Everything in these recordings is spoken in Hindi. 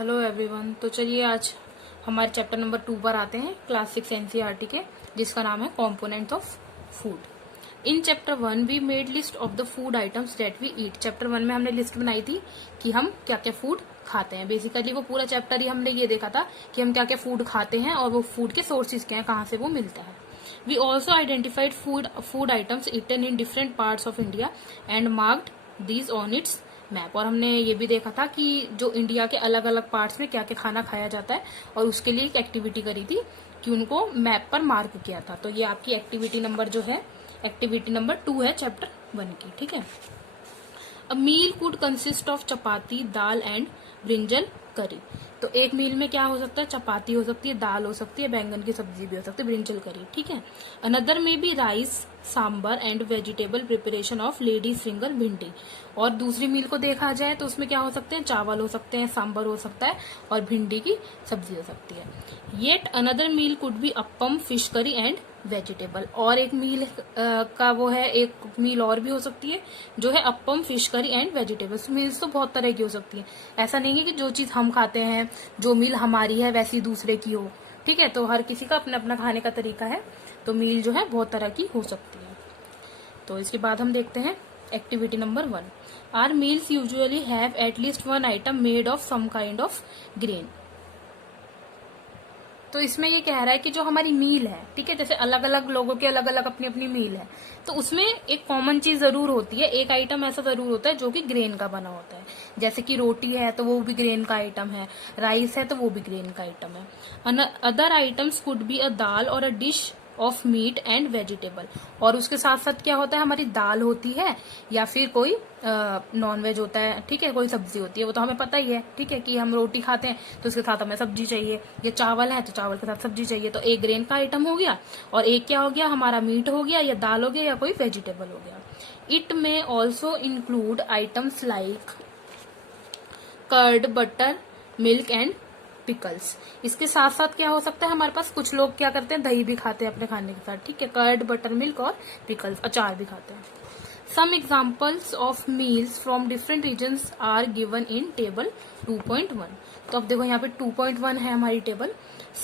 Hello everyone. तो चलिए आज हमारे चैप्टर नंबर 2 पर आते हैं, क्लास 6 एनसीईआरटी के, जिसका नाम है component of food. In chapter 1 we made list of the food items that we eat. Chapter 1 में हमने लिस्ट बनाई थी कि हम क्या क्या फूड खाते हैं। बेसिकली वो पूरा चैप्टर ही हमने ये देखा था कि हम क्या क्या फूड खाते हैं और वो फूड के सोर्सेज क्या है, कहाँ से वो मिलता है। We also identified food items eaten in different parts of India and marked these on its map. और हमने ये भी देखा था कि जो इंडिया के अलग अलग पार्ट्स में क्या क्या खाना खाया जाता है और उसके लिए एक एक्टिविटी करी थी कि उनको मैप पर मार्क किया था। तो ये आपकी एक्टिविटी नंबर जो है, एक्टिविटी नंबर 2 है चैप्टर 1 की। ठीक है। A meal could consist of chapati, dal and brinjal curry. तो एक मील में क्या हो सकता है? चपाती हो सकती है, दाल हो सकती है, बैंगन की सब्जी भी हो सकती है, ब्रिंजल करी। ठीक है। अनदर में भी rice, sambar and vegetable preparation of ladies finger, भिंडी। और दूसरी मील को देखा जाए तो उसमें क्या हो सकते हैं? चावल हो सकते हैं, सांबर हो सकता है और भिंडी की सब्जी हो सकती है। Yet another meal could be appam, fish curry and vegetable. और एक मील का वो है, एक मील और भी हो सकती है जो है appam, fish curry and vegetables. Meals तो बहुत तरह की हो सकती है, ऐसा नहीं है कि जो चीज हम खाते हैं, जो मील हमारी है वैसी दूसरे की हो। ठीक है। तो हर किसी का अपना अपना खाने का तरीका है, तो मील जो है बहुत तरह की हो सकती है। तो इसके बाद हम देखते हैं activity number 1। Are meals usually have at least one item made of some kind of grain. तो इसमें ये कह रहा है कि जो हमारी मील है, ठीक है, जैसे अलग अलग लोगों की अलग अलग अपनी अपनी मील है, तो उसमें एक कॉमन चीज जरूर होती है, एक आइटम ऐसा जरूर होता है जो कि ग्रेन का बना होता है। जैसे कि रोटी है तो वो भी ग्रेन का आइटम है, राइस है तो वो भी ग्रेन का आइटम है। Other items could be a dal और a dish of meat and vegetable. और उसके साथ साथ क्या होता है? हमारी दाल होती है या फिर कोई नॉन वेज होता है। ठीक है। कोई सब्जी होती है, वो तो हमें पता ही है। ठीक है, कि हम रोटी खाते हैं तो उसके साथ हमें सब्जी चाहिए, या चावल है तो चावल के साथ सब्जी चाहिए। तो एक ग्रेन का आइटम हो गया और एक क्या हो गया? हमारा मीट हो गया, या दाल हो गया, या कोई वेजिटेबल हो गया। It may also include items like curd, butter, milk and pickles. इसके साथ साथ क्या हो सकता है? हमारे पास कुछ लोग क्या करते हैं, दही भी खाते हैं अपने खाने के साथ। ठीक है। कर्ड, बटर, मिल्क और पिकल्स, अचार भी खाते हैं। Some examples of meals from different regions are given in table 2.1। तो अब देखो यहाँ पे 2.1 है हमारी table.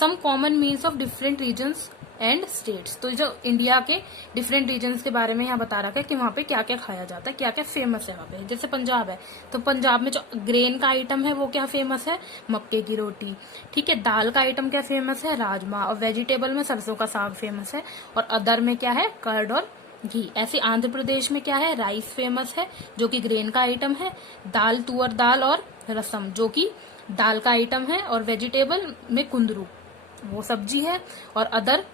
Some common meals of different regions and states. तो जो इंडिया के डिफरेंट रीजन्स के बारे में यहाँ बता रखा है कि वहाँ पे क्या क्या खाया जाता है, क्या क्या फेमस है वहाँ पे। जैसे पंजाब है तो पंजाब में जो ग्रेन का आइटम है वो क्या फेमस है? मक्के की रोटी। ठीक है। दाल का आइटम क्या फेमस है? राजमा। और वेजिटेबल में सरसों का साग फेमस है। और अदर में क्या है? कर्ड और घी। ऐसे आंध्र प्रदेश में क्या है? राइस फेमस है जो कि ग्रेन का आइटम है। दाल, तुअर दाल और रसम जो कि दाल का आइटम है। और वेजिटेबल में कुंदरू, वो सब्जी है। और अदर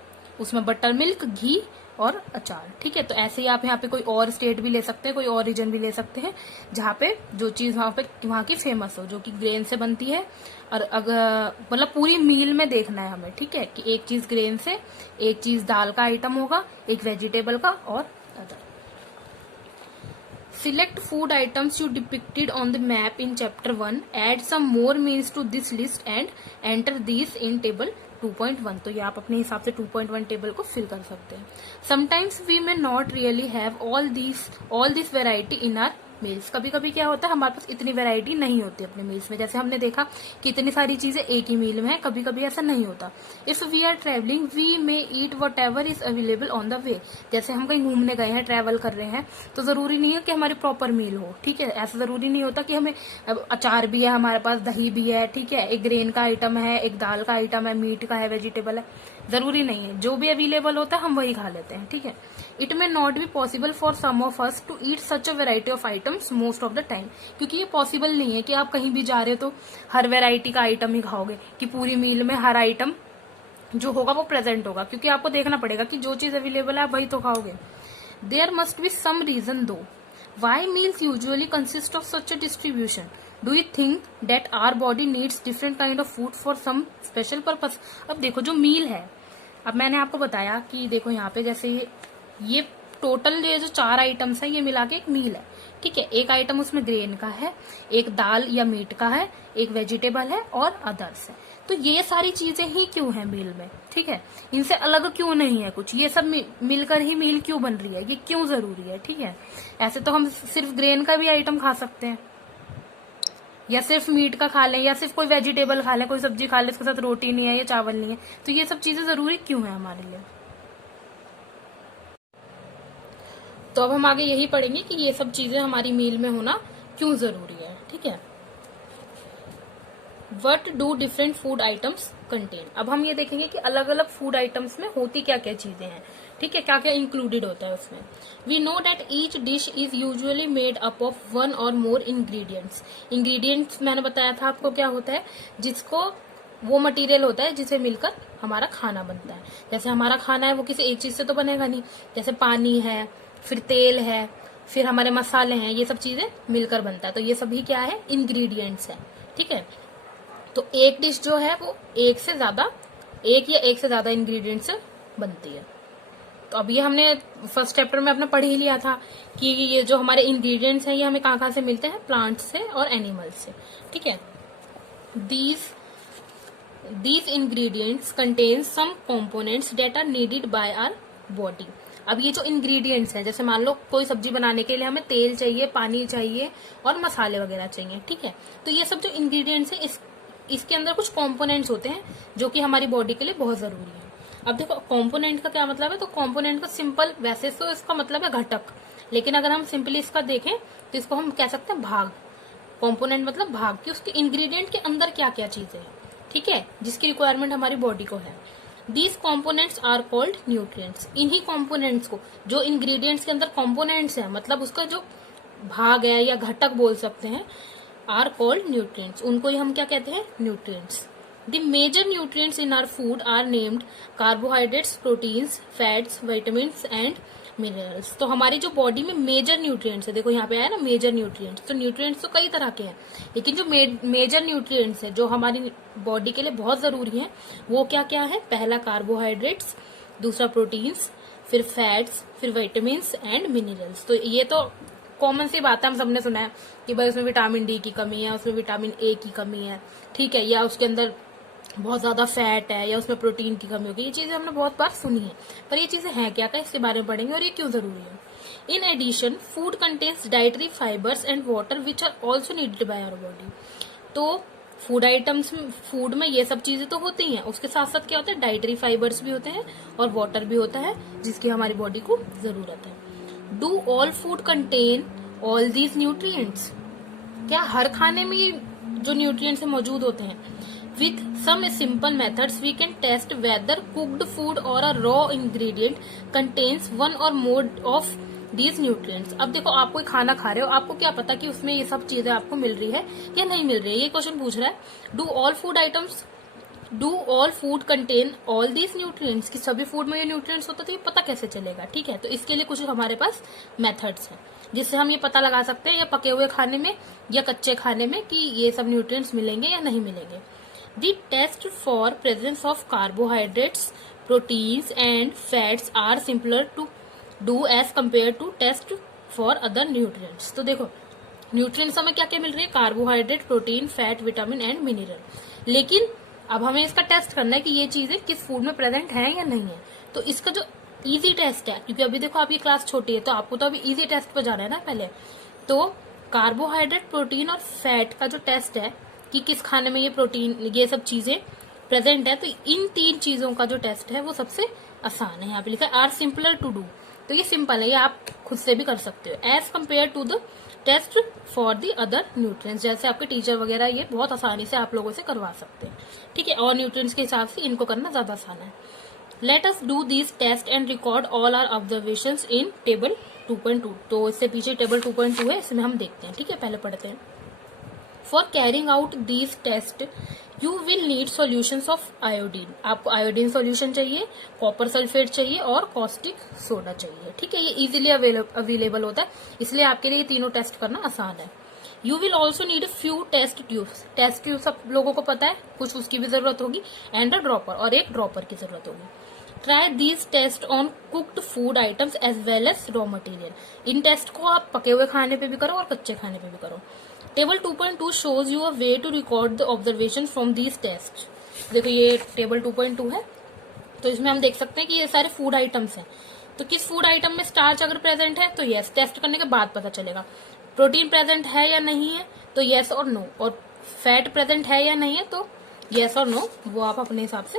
उसमें बटर मिल्क, घी और अचार। ठीक है। तो ऐसे ही आप यहाँ पे कोई और स्टेट भी ले सकते हैं, कोई और रीजन भी ले सकते हैं जहाँ पे जो चीज वहाँ की फेमस हो, जो कि ग्रेन से बनती है। और अगर मतलब पूरी मील में देखना है हमें। ठीक है, कि एक चीज ग्रेन से, एक चीज दाल का आइटम होगा, एक वेजिटेबल का और other. Select food items you depicted on the map in chapter 1. Add some more meals to this list and enter these in table 2.1। तो ये आप अपने हिसाब से 2.1 टेबल को फिल कर सकते हैं। Sometimes we may not really have all this variety in our meals. कभी कभी क्या होता है, हमारे पास इतनी वैरायटी नहीं होती अपने मील्स में। जैसे हमने देखा कि इतनी सारी चीजें एक ही मील में है, कभी कभी ऐसा नहीं होता। If we are travelling we may eat whatever is available on the way. जैसे हम कहीं घूमने गए हैं, ट्रेवल कर रहे हैं, तो जरूरी नहीं है कि हमारी प्रॉपर मील हो। ठीक है। ऐसा जरूरी नहीं होता कि हमें अचार भी है हमारे पास, दही भी है। ठीक है। एक ग्रेन का आइटम है, एक दाल का आइटम है, मीट का है, वेजिटेबल है। जरूरी नहीं है, जो भी अवेलेबल होता है हम वही खा लेते हैं। ठीक है। It may not be possible for some of us to eat such a variety of items most of the time. क्योंकि ये पॉसिबल नहीं है कि आप कहीं भी जा रहे हो तो हर वेराइटी का आइटम ही खाओगे, कि पूरी मील में हर आइटम जो होगा वो प्रेजेंट होगा। क्योंकि आपको देखना पड़ेगा कि जो चीज अवेलेबल है आप वही तो खाओगे। There must be some reason दो why meals usually consist of such a distribution. Do you think that our body needs different kind of food for some special purpose. अब देखो जो मील है, अब मैंने आपको बताया कि देखो यहाँ पे जैसे ये टोटल ये जो 4 आइटम्स है ये मिला के एक मील है। ठीक है। एक आइटम उसमें ग्रेन का है, एक दाल या मीट का है, एक वेजिटेबल है और अदर्स है। तो ये सारी चीजें ही क्यों है मील में? ठीक है। इनसे अलग क्यों नहीं है कुछ, ये सब मिलकर ही मील क्यों बन रही है, ये क्यों जरूरी है? ठीक है। ऐसे तो हम सिर्फ ग्रेन का भी आइटम खा सकते हैं। या सिर्फ मीट का खा लें, या सिर्फ कोई वेजिटेबल खा लें, कोई सब्जी खा लें, उसके साथ रोटी नहीं है या चावल नहीं है, तो ये सब चीजें जरूरी क्यों है हमारे लिए। तो अब हम आगे यही पढ़ेंगे कि ये सब चीजें हमारी मील में होना क्यों जरूरी है। ठीक है, what do different food items contain. अब हम ये देखेंगे कि अलग अलग फूड आइटम्स में होती क्या क्या चीजें हैं। ठीक है, क्या क्या इंक्लूडेड होता है उसमें। We know that each dish is usually made up of one or more ingredients. Ingredients मैंने बताया था आपको क्या होता है, जिसको वो मटेरियल होता है जिसे मिलकर हमारा खाना बनता है। जैसे हमारा खाना है वो किसी एक चीज से तो बनेगा नहीं, जैसे पानी है, फिर तेल है, फिर हमारे मसाले हैं, ये सब चीजें मिलकर बनता है। तो ये सभी क्या है, इंग्रेडिएंट्स है। ठीक है, तो एक डिश जो है वो एक या एक से ज्यादा इंग्रेडिएंट्स से बनती है। तो अब ये हमने फर्स्ट चैप्टर में अपना पढ़ ही लिया था कि ये जो हमारे इंग्रेडिएंट्स हैं ये हमें कहाँ से मिलते हैं, प्लांट्स से और एनिमल्स से। ठीक है, these ingredients contain some components that are needed by our body। अब ये जो इंग्रेडिएंट्स हैं, जैसे मान लो कोई सब्जी बनाने के लिए हमें तेल चाहिए, पानी चाहिए और मसाले वगैरह चाहिए। ठीक है, तो ये सब जो इंग्रेडिएंट्स हैं इसके अंदर कुछ कंपोनेंट्स होते हैं जो कि हमारी बॉडी के लिए बहुत जरूरी है। अब देखो कंपोनेंट का क्या मतलब है, तो कंपोनेंट का सिंपल वैसे तो इसका मतलब है घटक, लेकिन अगर हम सिंपली इसका देखें तो इसको हम कह सकते हैं भाग। कंपोनेंट मतलब भाग, कि उसके इंग्रेडिएंट के अंदर क्या क्या चीजें हैं। ठीक है, जिसकी रिक्वायरमेंट हमारी बॉडी को है। These components are called nutrients. इन्हीं कॉम्पोनेंट्स को, जो इंग्रेडिएंट्स के अंदर कॉम्पोनेंट्स है, मतलब उसका जो भाग है या घटक बोल सकते हैं, आर कॉल्ड न्यूट्रिएंट्स। उनको ही हम क्या कहते हैं, nutrients. The major nutrients in our food are named carbohydrates, proteins, fats, vitamins and minerals. तो हमारी जो बॉडी में मेजर न्यूट्रिएंट्स है, देखो यहाँ पे आया ना मेजर न्यूट्रिएंट्स, तो न्यूट्रिएंट्स तो कई तरह के हैं, लेकिन जो मेजर न्यूट्रिएंट्स है जो हमारी बॉडी के लिए बहुत जरूरी है, वो क्या क्या है। पहला कार्बोहाइड्रेट्स, दूसरा प्रोटीन्स, फिर फैट्स, फिर विटामिन्स एंड मिनरल्स। तो ये तो कॉमन सी बात है, हम सबने सुना है कि भाई उसमें विटामिन डी की कमी है, उसमें विटामिन ए की कमी है। ठीक है, या उसके अंदर बहुत ज्यादा फैट है, या उसमें प्रोटीन की कमी होगी। ये चीजें हमने बहुत बार सुनी है, पर ये चीजें हैं क्या इसके बारे में पढ़ेंगे और ये क्यों जरूरी है। In addition food contains dietary fibres and water which are also needed by our body. तो फूड आइटम्स, फूड में ये सब चीजें तो होती हैं, उसके साथ साथ क्या होता है, डाइटरी फाइबर्स भी होते हैं और वाटर भी होता है, जिसकी हमारी बॉडी को जरूरत है। Do all food contain all these nutrients. क्या हर खाने में ये जो न्यूट्रिएंट्स मौजूद होते हैं। With some simple methods we can test whether cooked food or a raw ingredient contains one or more of these nutrients। अब देखो आप कोई खाना खा रहे हो, आपको क्या पता कि उसमें ये सब चीजें आपको मिल रही है या नहीं मिल रही है। ये क्वेश्चन पूछ रहा है do all food contain all these nutrients, कि सभी फूड में ये न्यूट्रिएंट्स होता है, तो ये पता कैसे चलेगा। ठीक है, तो इसके लिए कुछ हमारे पास मेथड्स हैं जिससे हम ये पता लगा सकते हैं, या पके हुए खाने में या कच्चे खाने में, कि ये सब न्यूट्रिएंट्स मिलेंगे या नहीं मिलेंगे। The test for presence of carbohydrates, proteins and fats are simpler to do as compared to test for other nutrients। तो देखो न्यूट्रिएंट्स हमें क्या क्या मिल रही है, carbohydrate, protein, fat, vitamin and mineral. लेकिन अब हमें इसका टेस्ट करना है कि ये चीजें किस फूड में प्रेजेंट है या नहीं है। तो इसका जो इजी टेस्ट है, क्योंकि अभी देखो आपकी क्लास छोटी है तो आपको तो अभी इजी टेस्ट पर जाना है ना पहले। तो कार्बोहाइड्रेट, प्रोटीन और फैट का जो टेस्ट है कि किस खाने में ये प्रोटीन, ये सब चीजें प्रेजेंट है, तो इन तीन चीजों का जो टेस्ट है वो सबसे आसान है। यहाँ पे लिखा है आर सिंपलर टू डू, तो ये सिंपल है, ये आप खुद से भी कर सकते हो। As compare to the test for the other nutrients, जैसे आपके टीचर वगैरह ये बहुत आसानी से आप लोगों से करवा सकते हैं। ठीक है, और न्यूट्रिएंट्स के हिसाब से इनको करना ज्यादा आसान है। Let us do this test and record all our observations in table 2.2। तो इससे पीछे टेबल 2.2 है, इसमें हम देखते हैं। ठीक है, पहले पढ़ते हैं। For carrying out these test you will need solutions of iodine. आपको आयोडीन सॉल्यूशन चाहिए, कॉपर सल्फेट चाहिए और कॉस्टिक सोडा चाहिए। ठीक है, ये इजीली अवेलेबल होता है, इसलिए आपके लिए ये तीनों टेस्ट करना आसान है। You will also need few test tubes. Test tube सब लोगों को पता है, कुछ उसकी भी जरूरत होगी, एंड अ ड्रॉपर, और एक ड्रॉपर की जरूरत होगी। Try these test on cooked food items as well as raw material. इन टेस्ट को आप पके हुए खाने पे भी करो और कच्चे खाने पे भी करो। Table 2.2 shows you a way to record the observation from these tests। देखो ये टेबल 2.2 है, तो इसमें हम देख सकते हैं कि ये सारे फूड आइटम्स हैं। तो किस फूड आइटम में स्टार्च अगर प्रेजेंट है तो यस, टेस्ट करने के बाद पता चलेगा। प्रोटीन प्रेजेंट है या नहीं है तो येस और नो, और फैट प्रेजेंट है या नहीं है तो येस और नो, वो आप अपने हिसाब से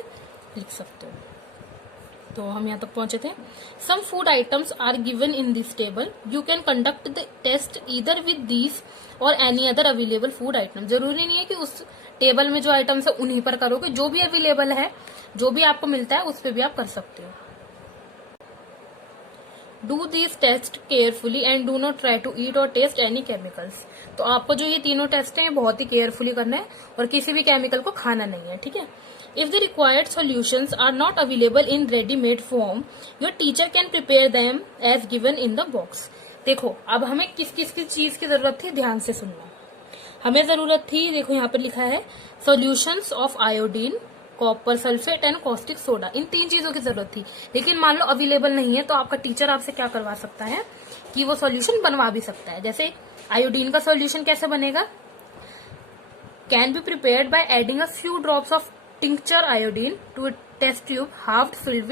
लिख सकते हो। तो हम यहाँ तक पहुंचे थे। Some food items are given in this table, you can conduct the test either with these और any other available food item. जरूरी नहीं है कि उस टेबल में जो आइटम्स है उन्हीं पर करोगे, जो भी अवेलेबल है, जो भी आपको मिलता है उस पर भी आप कर सकते हो। Do this test carefully and do not try to eat or taste any chemicals. तो आपको जो ये तीनों टेस्ट हैं बहुत ही केयरफुली करना है और किसी भी केमिकल को खाना नहीं है, ठीक है। If the required solutions are not available in ready-made form, your teacher can prepare them as given in the box. देखो अब हमें किस किस की चीज की जरूरत थी, ध्यान से सुनना। हमें जरूरत थी, देखो यहाँ पर लिखा है solutions of iodine, copper sulphate and caustic soda, इन 3 चीजों की जरूरत थी। लेकिन मान लो अवेलेबल नहीं है तो आपका टीचर आपसे क्या करवा सकता है कि वो सॉल्यूशन बनवा भी सकता है। जैसे आयोडीन का सॉल्यूशन कैसे बनेगा, can be prepared by adding a few drops of tincture iodine to test tube half filled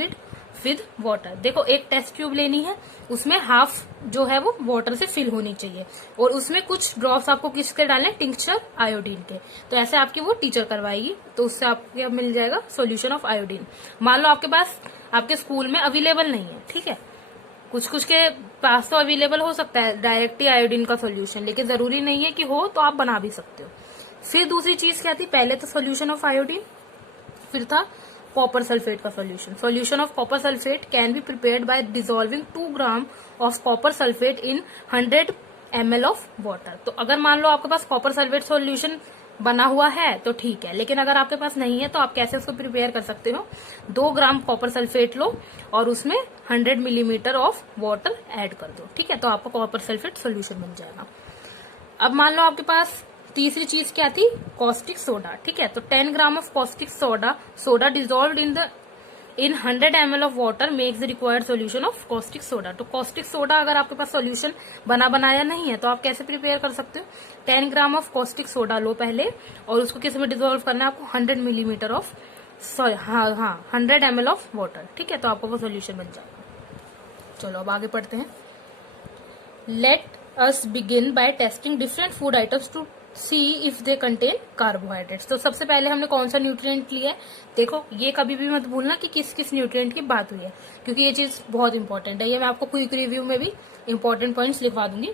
with water. देखो एक टेस्ट ट्यूब लेनी है, उसमें हाफ जो है वो वाटर से फिल होनी चाहिए और उसमें कुछ ड्रॉप्स आपको किसके डालने, टिंक्चर आयोडीन के। तो ऐसे आपकी वो टीचर करवाएगी, तो उससे आपको मिल जाएगा सॉल्यूशन ऑफ आयोडीन। मान लो आपके पास आपके स्कूल में अवेलेबल नहीं है, ठीक है, कुछ कुछ के पास तो अवेलेबल हो सकता है डायरेक्टली आयोडीन का सॉल्यूशन, लेकिन जरूरी नहीं है कि हो, तो आप बना भी सकते हो। फिर दूसरी चीज क्या थी, पहले तो सॉल्यूशन ऑफ आयोडीन, फिर था कॉपर सल्फेट का solution. Solution of copper sulphate can be prepared bye dissolving 2 gram of copper sulphate in 100 ml of water. तो अगर मान लो आपके पास कॉपर सल्फेट सॉल्यूशन बना हुआ है तो ठीक है, लेकिन अगर आपके पास नहीं है तो आप कैसे उसको प्रिपेयर कर सकते हो, 2 ग्राम कॉपर सल्फेट लो और उसमें 100 मिलीमीटर ऑफ वाटर ऐड कर दो, ठीक है, तो आपको कॉपर सल्फेट सॉल्यूशन बन जाएगा। अब मान लो आपके पास तीसरी चीज क्या थी, कॉस्टिक सोडा, ठीक है, तो 10 gram of caustic soda dissolve in 100 ml of water makes the required solution of caustic soda. तो कॉस्टिक सोडा अगर आपके पास सॉल्यूशन बनाया नहीं है तो आप कैसे प्रिपेयर कर सकते हो, 10 ग्राम ऑफ कॉस्टिक सोडा लो पहले और उसको किस में डिजोल्व करना है आपको, 100 millimetre of 100 ml of water, ठीक है, तो आपको वो सॉल्यूशन बन जाएगा। चलो अब आगे पढ़ते हैं। Let us begin by testing different food items to see if they contain carbohydrates. तो सबसे पहले हमने कौन सा न्यूट्रिएंट लिया है, देखो ये कभी भी मत भूलना कि किस किस न्यूट्रिएंट की बात हुई है, क्योंकि ये चीज बहुत इंपॉर्टेंट है। ये मैं आपको क्विक रिव्यू में भी इंपॉर्टेंट पॉइंट्स लिखवा दूंगी,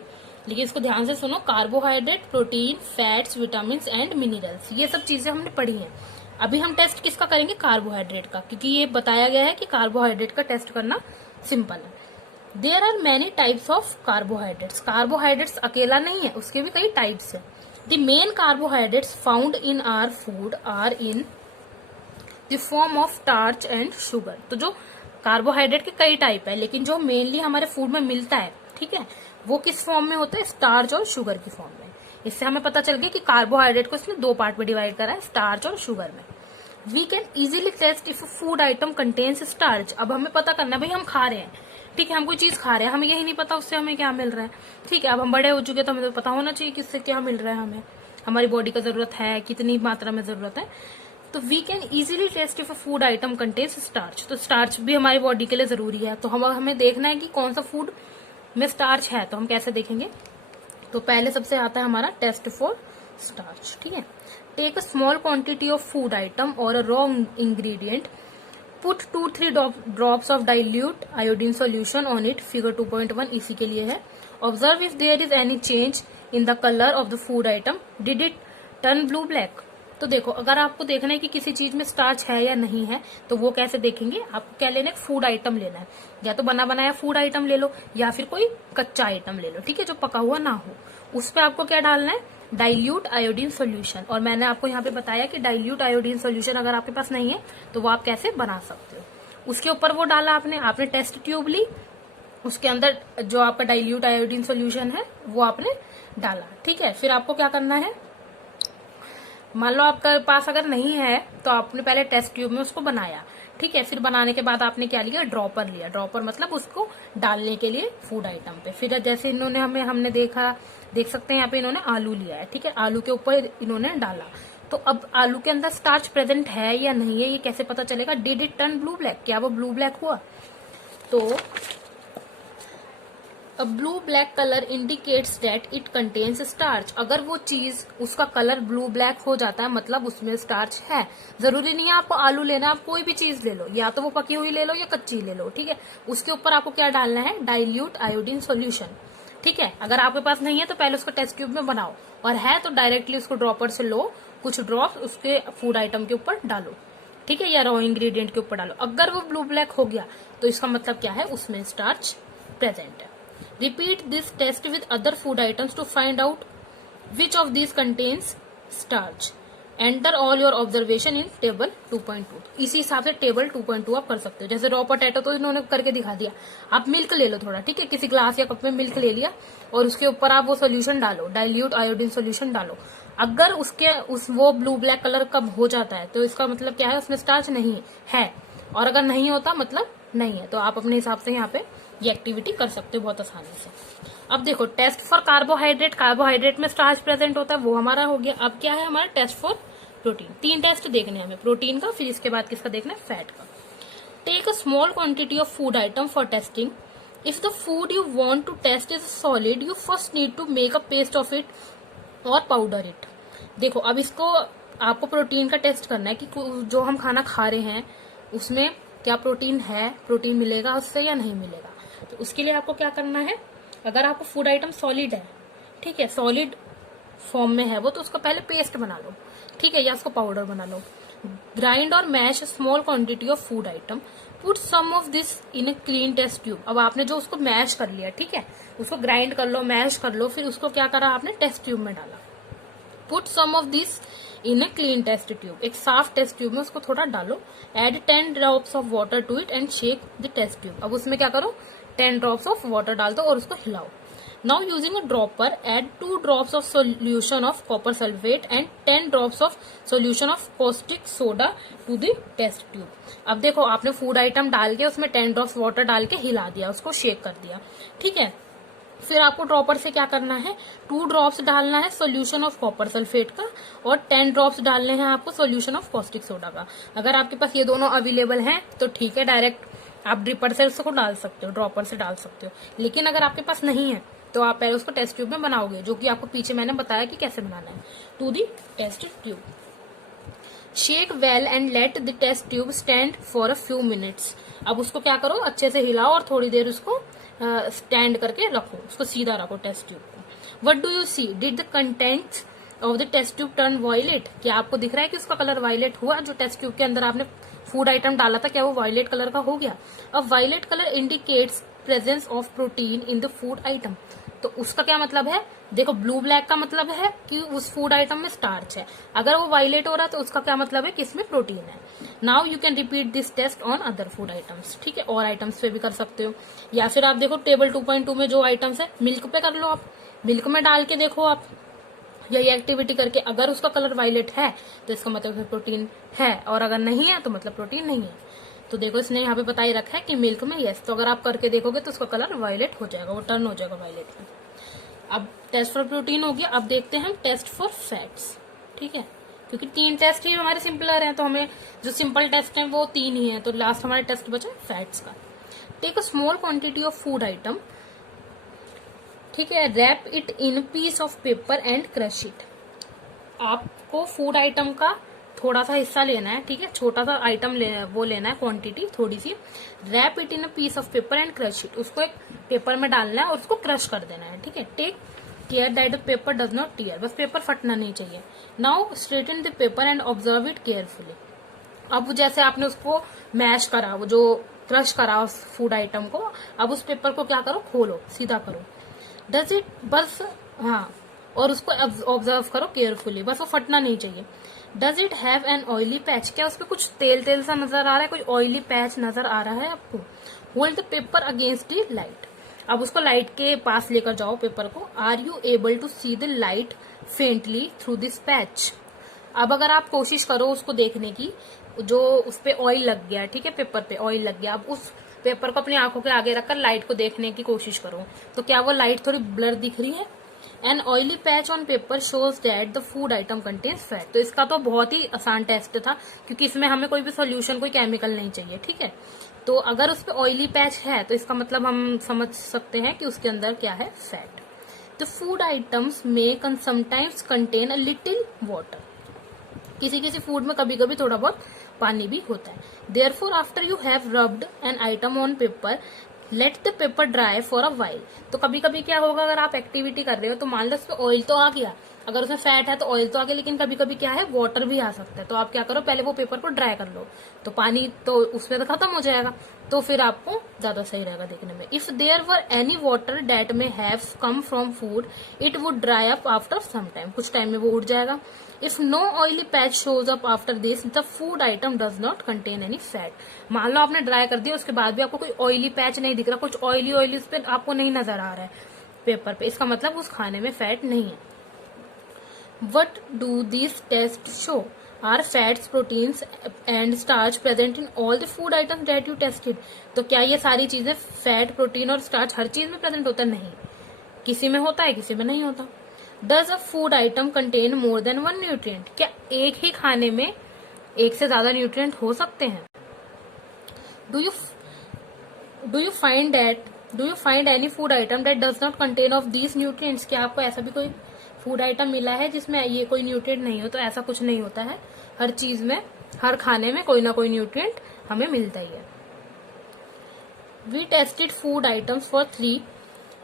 लेकिन इसको ध्यान से सुनो। Carbohydrate, protein, fats, vitamin and minerals, ये सब चीजें हमने पढ़ी हैं। अभी हम टेस्ट किसका करेंगे, कार्बोहाइड्रेट का, क्योंकि ये बताया गया है कि कार्बोहाइड्रेट का टेस्ट करना सिंपल है। There are many types of carbohydrates. Carbohydrates अकेला नहीं है, उसके भी कई टाइप्स है। The main carbohydrates found in our food are in the form of starch and sugar। तो जो कार्बोहाइड्रेट के कई टाइप है, लेकिन जो मेनली हमारे फूड में मिलता है, ठीक है, वो किस फॉर्म में होता है, स्टार्च और शुगर की फॉर्म में। इससे हमें पता चल गया कि कार्बोहाइड्रेट को इसमें 2 पार्ट में डिवाइड करा है, स्टार्च और शुगर में। We can easily test if food item contains starch. अब हमें पता करना है भाई हम खा रहे हैं, ठीक है, हम कोई चीज खा रहे हैं, हमें यही नहीं पता उससे हमें क्या मिल रहा है, ठीक है। अब हम बड़े हो चुके तो हमें तो पता होना चाहिए कि इससे क्या मिल रहा है, हमें हमारी बॉडी का जरूरत है, कितनी मात्रा में जरूरत है। तो we can easily test if a food item contains starch. तो स्टार्च भी हमारी बॉडी के लिए जरूरी है, तो हमें देखना है कि कौन सा फूड में स्टार्च है, तो हम कैसे देखेंगे। तो पहले सबसे आता है हमारा टेस्ट फॉर स्टार्च, ठीक है। Take a small quantity of food item और a raw ingredient, put 2-3 drops of dilute iodine solution on it, figure 2.1 इसी के लिए है। Observe if there is any change in the colour of the food item, did it turn blue black. तो देखो अगर आपको देखना है कि किसी चीज में स्टार्च है या नहीं है, तो वो कैसे देखेंगे, आपको क्या लेना है, फूड आइटम लेना है, या तो बना बनाया फूड आइटम ले लो या फिर कोई कच्चा आइटम ले लो, ठीक है, जो पका हुआ ना हो। उस पर आपको क्या डालना है, डाइल्यूट आयोडीन सॉल्यूशन। और मैंने आपको यहाँ पे बताया कि डाइल्यूट आयोडीन सॉल्यूशन अगर आपके पास नहीं है तो वो आप कैसे बना सकते हो। उसके ऊपर वो डाला आपने टेस्ट ट्यूब ली, उसके अंदर जो आपका डाइल्यूट आयोडीन सॉल्यूशन है वो आपने डाला, ठीक है। फिर आपको क्या करना है, मान लो आपके पास अगर नहीं है तो आपने पहले टेस्ट ट्यूब में उसको बनाया, ठीक है। फिर बनाने के बाद आपने क्या लिया, ड्रॉपर लिया। ड्रॉपर मतलब उसको डालने के लिए फूड आइटम पे। फिर जैसे इन्होंने हमने देख सकते हैं यहाँ पे इन्होंने आलू लिया है, ठीक है, आलू के ऊपर इन्होंने डाला। तो अब आलू के अंदर स्टार्च प्रेजेंट है या नहीं है ये कैसे पता चलेगा, did it turn blue black, क्या वो ब्लू ब्लैक हुआ। तो a blue black colour indicates that it contains starch. अगर वो चीज उसका कलर ब्लू ब्लैक हो जाता है मतलब उसमें स्टार्च है। जरूरी नहीं है आपको आलू लेना, आप कोई भी चीज ले लो, या तो वो पकी हुई ले लो या कच्ची ले लो, ठीक है। उसके ऊपर आपको क्या डालना है, डाइल्यूट आयोडीन सोल्यूशन, ठीक है। अगर आपके पास नहीं है तो पहले उसको टेस्ट ट्यूब में बनाओ, और है तो डायरेक्टली उसको ड्रॉपर से लो, कुछ ड्रॉप उसके फूड आइटम के ऊपर डालो, ठीक है, या रॉ इंग्रेडिएंट के ऊपर डालो। अगर वो ब्लू ब्लैक हो गया तो इसका मतलब क्या है, उसमें स्टार्च प्रेजेंट है। Repeat this test with other food items to find out which of this contains starch. Enter all your observation in table 2.2। इसी हिसाब से टेबल 2.2 आप कर सकते हो। जैसे रॉ पोटैटो तो इन्होंने करके दिखा दिया, आप मिल्क ले लो थोड़ा, ठीक है, किसी ग्लास या कप में मिल्क ले लिया और उसके ऊपर आप वो सोल्यूशन डालो, डाइल्यूट आयोडीन सोल्यूशन डालो। अगर वो ब्लू ब्लैक कलर कब हो जाता है तो इसका मतलब क्या है, उसमें स्टार्च नहीं है, और अगर नहीं होता मतलब नहीं है। तो आप अपने हिसाब से यहाँ पे ये एक्टिविटी कर सकते हो बहुत आसानी से। अब देखो टेस्ट फॉर कार्बोहाइड्रेट, कार्बोहाइड्रेट में स्टार्च प्रेजेंट होता है, वो हमारा हो गया। अब क्या है हमारा टेस्ट फॉर प्रोटीन। 3 टेस्ट देखने हैं हमें, प्रोटीन का, फिर इसके बाद किसका देखना है, फैट का। Take a small quantity of food item for testing. If the food you want to test is solid, you first need to make a paste of it और पाउडर इट। देखो अब इसको आपको प्रोटीन का टेस्ट करना है कि जो हम खाना खा रहे हैं उसमें क्या प्रोटीन है, प्रोटीन मिलेगा उससे या नहीं मिलेगा। तो उसके लिए आपको क्या करना है, अगर आपको फूड आइटम सॉलिड है, ठीक है, सॉलिड फॉर्म में है वो, तो उसको पहले पेस्ट बना लो, ठीक है, या उसको पाउडर बना लो। ग्राइंड और mash small quantity of food item, put some of this in a clean test tube. अब आपने जो उसको मैश कर लिया, ठीक है, उसको ग्राइंड कर लो, मैश कर लो, फिर उसको क्या करा आपने, टेस्ट ट्यूब में डाला। Put some of this in a clean test tube, एक साफ टेस्ट ट्यूब में उसको थोड़ा डालो। Add 10 drops of water to it and shake the test tube. अब उसमें क्या करो, 10 ड्रॉप्स ऑफ वाटर डाल दो और उसको हिलाओ। Now using a dropper, add 2 drops of solution of copper sulfate and 10 drops of solution of caustic soda to the test tube। अब देखो आपने फूड आइटम डाल के उसमें 10 ड्रॉप्स वाटर डाल के हिला दिया, उसको शेक कर दिया, ठीक है। फिर आपको ड्रॉपर से क्या करना है, 2 ड्रॉप्स डालना है सोल्यूशन ऑफ कॉपर सल्फेट का और 10 ड्रॉप्स डालने हैं आपको सोल्यूशन ऑफ कॉस्टिक सोडा का। अगर आपके पास ये दोनों अवेलेबल हैं तो ठीक है, डायरेक्ट आप ड्रिपर से उसको डाल सकते हो, ड्रॉपर से डाल सकते हो। लेकिन अगर आपके पास नहीं है तो आप पहले उसको टेस्ट ट्यूब में बनाओगे, जो कि आपको पीछे मैंने बताया कि कैसे बनाना है। To the test tube, shake well and let the test tube stand for a few minutes. अब उसको क्या करो, अच्छे से हिलाओ और थोड़ी देर उसको स्टैंड करके रखो, उसको सीधा रखो टेस्ट ट्यूब को। What do you see, did the contents of the test tube turn violet. क्या आपको दिख रहा है कि उसका कलर वायलेट हुआ, जो टेस्ट ट्यूब के अंदर आपने फूड आइटम डाला था क्या वो वायलेट कलर का हो गया। अब violet colour indicates presence of protein in the food item. तो उसका क्या मतलब है, देखो ब्लू ब्लैक का मतलब है कि उस फूड आइटम में स्टार्च है, अगर वो वायलेट हो रहा है तो उसका क्या मतलब है कि इसमें प्रोटीन है। Now you can repeat this test on other food items, ठीक है, और आइटम्स पे भी कर सकते हो। या फिर आप देखो टेबल 2.2 में जो आइटम्स है मिल्क पे कर लो, आप मिल्क में डाल के देखो आप यही एक्टिविटी करके, अगर उसका कलर वायलेट है तो इसका मतलब प्रोटीन है, और अगर नहीं है तो मतलब प्रोटीन नहीं है। तो देखो इसने यहाँ पे बता ही रखा है कि मिल्क में यस, तो अगर आप करके देखोगे तो उसका कलर वायलेट हो जाएगा, वो टर्न हो जाएगा वायलेट में। अब टेस्ट फॉर प्रोटीन हो गया, अब देखते हैं हम टेस्ट फॉर फैट्स, ठीक है, क्योंकि 3 टेस्ट ही हमारे सिंपलर हैं, तो हमें जो सिंपल टेस्ट हैं वो 3 ही हैं, तो लास्ट हमारे टेस्ट बचा फैट्स का। Take a small quantity of food item, ठीक है, wrap it in piece of paper and crush it. आपको फूड आइटम का थोड़ा सा हिस्सा लेना है, ठीक है, छोटा सा आइटम वो लेना है, क्वांटिटी थोड़ी सी। Wrap it in a piece of paper and crush it, उसको एक पेपर में डालना है और उसको क्रश कर देना है, ठीक है। Take care that the paper does not tear, बस पेपर फटना नहीं चाहिए। Now straighten the paper and observe it carefully. अब जैसे आपने उसको मैश करा, वो जो क्रश करा उस फूड आइटम को, अब उस पेपर को क्या करो, खोलो, सीधा करो। डज इट, बस हाँ, और उसको ऑब्जर्व करो केयरफुली, बस वो फटना नहीं चाहिए। Does it have an oily patch, क्या उसपे कुछ तेल तेल सा नजर आ रहा है, कोई ऑयली पैच नजर आ रहा है आपको। Hold the paper against the light, अब उसको लाइट के पास लेकर जाओ पेपर को। Are you able to see the light faintly through this patch. अब अगर आप कोशिश करो उसको देखने की, जो उस पे ऑयल लग गया, ठीक है, पेपर पे ऑयल लग गया, अब उस पेपर को अपनी आंखों के आगे रखकर लाइट को देखने की कोशिश करो, तो क्या वो लाइट थोड़ी ब्लर दिख रही है। An oily patch on paper shows that the food item contains fat. तो इसका तो बहुत ही आसान टेस्ट था, क्योंकि इसमें हमें कोई भी सोल्यूशन, कोई केमिकल नहीं चाहिए, ठीक है। तो अगर उस पर ऑयली पैच है तो इसका मतलब हम समझ सकते हैं कि उसके अंदर क्या है, fat. The food items may sometimes contain a little water, किसी किसी फूड में कभी कभी थोड़ा बहुत पानी भी होता है। Therefore after you have rubbed an item on paper, let the paper dry for a while. तो कभी कभी क्या होगा, अगर आप एक्टिविटी कर रहे हो तो मान लो उसमें ऑयल तो आ गया, अगर उसमें फैट है तो ऑयल तो आ गया, लेकिन कभी कभी क्या है, वाटर भी आ सकता है। तो आप क्या करो, पहले वो पेपर को ड्राई कर लो, तो पानी तो उसमें तो खत्म हो जाएगा, तो फिर आपको ज्यादा सही रहेगा देखने में। If there were any water that may have come from food, it would dry up after some time, कुछ टाइम में वो उड़ जाएगा। If no oily patch shows up after this, the food item does not contain any fat. मान लो आपने ड्राई कर दिया, उसके बाद भी आपको कोई ऑयली पैच नहीं दिख रहा, कुछ ऑयली ऑयली उस पर आपको नहीं नजर आ रहा है पेपर पे, इसका मतलब उस खाने में फैट नहीं है। What do these tests show? Are fats, proteins and starch present in all the food items that you tested? तो क्या ये सारी चीजें, फैट, प्रोटीन और स्टार्च हर चीज में प्रेजेंट होता है? नहीं, किसी में होता है, किसी में नहीं होता। Does a food item contain more than one nutrient? क्या एक ही खाने में एक से ज्यादा न्यूट्रिएंट हो सकते हैं? Do you find any food item that does not contain of these nutrients? क्या आपको ऐसा भी कोई फूड आइटम मिला है जिसमें ये कोई न्यूट्रिएंट नहीं हो? तो ऐसा कुछ नहीं होता है, हर चीज में, हर खाने में कोई ना कोई न्यूट्रिएंट हमें मिलता ही है। We tested food items for 3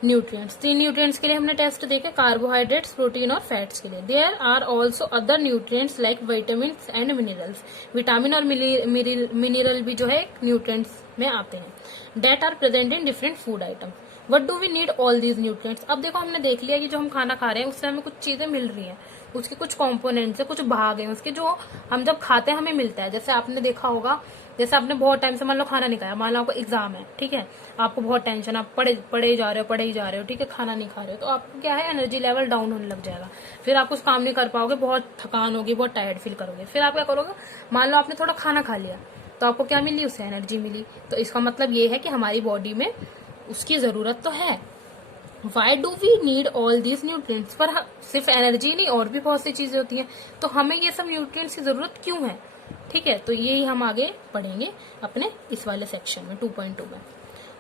nutrients, 3 nutrients के लिए हमने टेस्ट देखे, कार्बोहाइड्रेट्स, प्रोटीन और फैट्स के लिए। There are also other nutrients like vitamin and minerals, vitamin और मिनरल भी जो है न्यूट्रिएंट्स में आते हैं, that are present in different food items. What do we need all these nutrients? अब देखो, हमने देख लिया कि जो हम खाना खा रहे हैं उससे हमें कुछ चीजें मिल रही हैं, उसके कुछ कंपोनेंट्स है, कुछ भाग हैं उसके, जो हम जब खाते हैं हमें मिलता है। जैसे आपने देखा होगा, जैसे आपने बहुत टाइम से मान लो खाना नहीं खाया, मान लो आपको एग्जाम है, ठीक है, आपको बहुत टेंशन, आप पढ़े ही जा रहे हो, ठीक है, खाना नहीं खा रहे हो, तो आपको क्या है, एनर्जी लेवल डाउन होने लग जाएगा, फिर आप कुछ काम नहीं कर पाओगे, बहुत थकान होगी, बहुत टायर्ड फील करोगे। फिर आप क्या करोगे, मान लो आपने थोड़ा खाना खा लिया, तो आपको क्या मिली, उससे एनर्जी मिली। तो इसका मतलब ये है कि हमारी बॉडी में उसकी जरूरत तो है। Why do we need all these nutrients? पर सिर्फ एनर्जी नहीं, और भी बहुत सी चीजें होती हैं, तो हमें ये सब न्यूट्रिएंट्स की जरूरत क्यों है? ठीक है, तो यही हम आगे पढ़ेंगे अपने इस वाले सेक्शन में 2.2 में।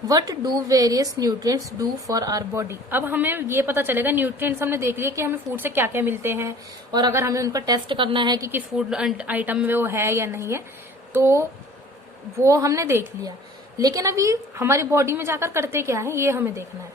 What do various nutrients do for our body? अब हमें ये पता चलेगा, न्यूट्रिएंट्स हमने देख लिया कि हमें फूड से क्या क्या मिलते हैं, और अगर हमें उनका टेस्ट करना है कि किस फूड आइटम में वो है या नहीं है, तो वो हमने देख लिया। लेकिन अभी हमारी बॉडी में जाकर करते क्या है, ये हमें देखना है।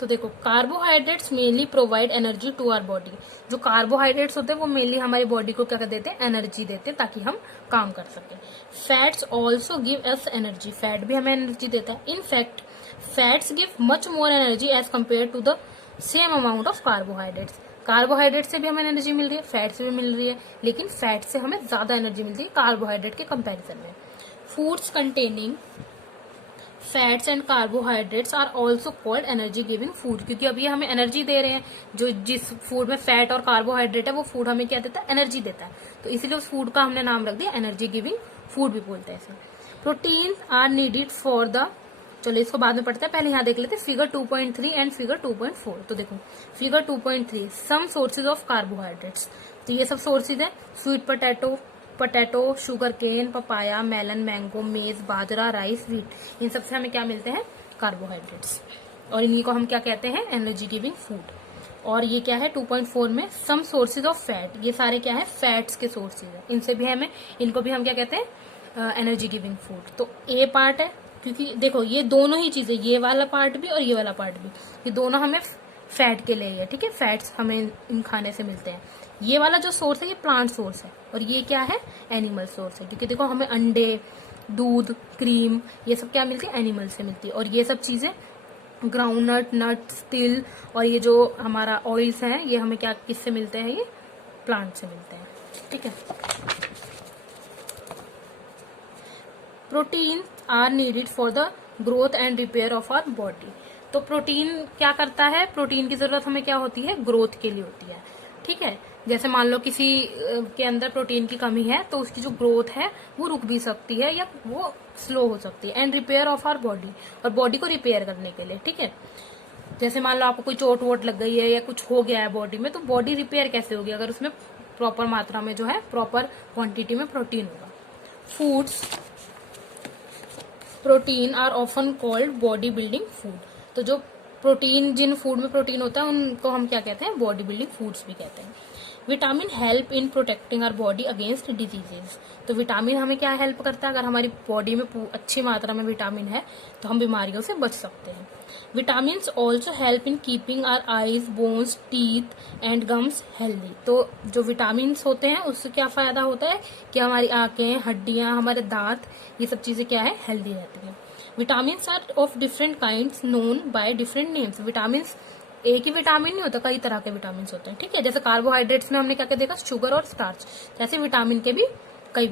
तो देखो, carbohydrates mainly provide energy to our body. जो कार्बोहाइड्रेट्स होते हैं वो मेनली हमारी बॉडी को क्या कर देते हैं, एनर्जी देते हैं, ताकि हम काम कर सकें। Fats also give us energy, fat भी हमें एनर्जी देता है। In fact fats give much more energy as compare to the same amount of carbohydrates. Carbohydrate से भी हमें एनर्जी मिल रही है, फैट से भी मिल रही है, लेकिन फैट से हमें ज्यादा एनर्जी मिलती है कार्बोहाइड्रेट के कंपेरिजन में। Foods containing fats and carbohydrates are also called energy giving food, क्योंकि अब ये हमें एनर्जी दे रहे हैं। जो जिस फूड में फैट और कार्बोहाइड्रेट है वो फूड हमें क्या देता है, एनर्जी देता है, तो इसलिए उस फूड का हमने नाम रख दिया एनर्जी गिविंग फूड भी बोलते हैं इसे। Protein are needed for the, चलो इसको बाद में पढ़ते हैं, पहले यहाँ देख लेते हैं फिगर 2.3 एंड फिगर 2.4। तो देखो figure 2.3, some sources of carbohydrates, तो ये सब सोर्सेज है, sweet potato, sugar cane, papaya, melon, mango, maize, bajra, rice, wheat, इन सबसे हमें क्या मिलते हैं, कार्बोहाइड्रेट्स, और इन्हीं को हम क्या कहते हैं, एनर्जी गिविंग फूड। और ये क्या है 2.4 में, सम सोर्सेज ऑफ फैट, ये सारे क्या है, फैट्स के सोर्सेज है, इनसे भी हमें, इनको भी हम क्या कहते हैं, एनर्जी गिविंग फूड। तो ए पार्ट है, क्योंकि देखो ये दोनों ही चीजें, ये वाला पार्ट भी और ये वाला पार्ट भी, ये दोनों हमें फैट के लिए है, ठीक है, फैट्स हमें इन खाने से मिलते हैं। ये वाला जो सोर्स है ये प्लांट सोर्स है, और ये क्या है, एनिमल सोर्स है, क्योंकि देखो हमें अंडे, दूध, क्रीम, ये सब क्या मिलती है, एनिमल से मिलती है। और ये सब चीजें ग्राउंडनट, नट्स, तिल और ये जो हमारा ऑयल्स हैं, ये हमें क्या, किससे मिलते हैं, ये प्लांट से मिलते हैं, ठीक है। Protein are needed for the growth and repair of our body. तो प्रोटीन क्या करता है, प्रोटीन की जरूरत हमें क्या होती है, ग्रोथ के लिए होती है, ठीक है। जैसे मान लो किसी के अंदर प्रोटीन की कमी है, तो उसकी जो ग्रोथ है वो रुक भी सकती है या वो स्लो हो सकती है। And repair of our body, और बॉडी को रिपेयर करने के लिए, ठीक है। जैसे मान लो आपको कोई चोट वोट लग गई है या कुछ हो गया है बॉडी में, तो बॉडी रिपेयर कैसे होगी, अगर उसमें प्रॉपर मात्रा में जो है, प्रॉपर क्वांटिटी में प्रोटीन होगा। Protein are often called body building food. तो जो प्रोटीन, जिन फूड में प्रोटीन होता है उनको हम क्या कहते हैं, बॉडी बिल्डिंग फूड्स भी कहते हैं। Vitamin help in protecting our body against diseases. तो विटामिन हमें क्या हेल्प करता है, अगर हमारी बॉडी में अच्छी मात्रा में विटामिन है तो हम बीमारियों से बच सकते हैं। Vitamin also help in keeping our eyes, bones, teeth and gums healthy. तो जो विटामिन होते हैं उससे क्या फायदा होता है कि हमारी आंखें, हड्डियां, हमारे दांत, ये सब चीजें क्या है, हेल्दी रहती हैं। Vitamin are of different kinds known by different names. Vitamin एक ही विटामिन नहीं होता, कई तरह के विटामिन होते हैं, ठीक है। जैसे कार्बोहाइड्रेट्स में हमने क्या क्या देखा, शुगर और स्टार्च, जैसे विटामिन के भी कई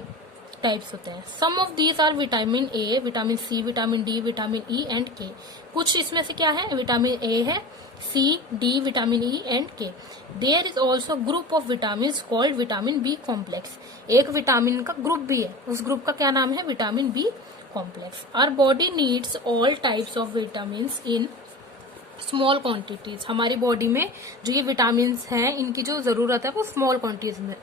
टाइप्स होते हैं। Some of these are vitamin A, vitamin C, vitamin D, vitamin E and K. कुछ इसमें से क्या है, विटामिन ए है, C, D, vitamin E and K. There is also group of vitamin called vitamin B complex. एक विटामिन का ग्रुप भी है, उस ग्रुप का क्या नाम है, vitamin B complex. Our body needs all types of vitamin in small quantities. हमारी बॉडी में जो ये विटामिन हैं इनकी जो जरूरत है वो स्मॉल क्वांटिटीज में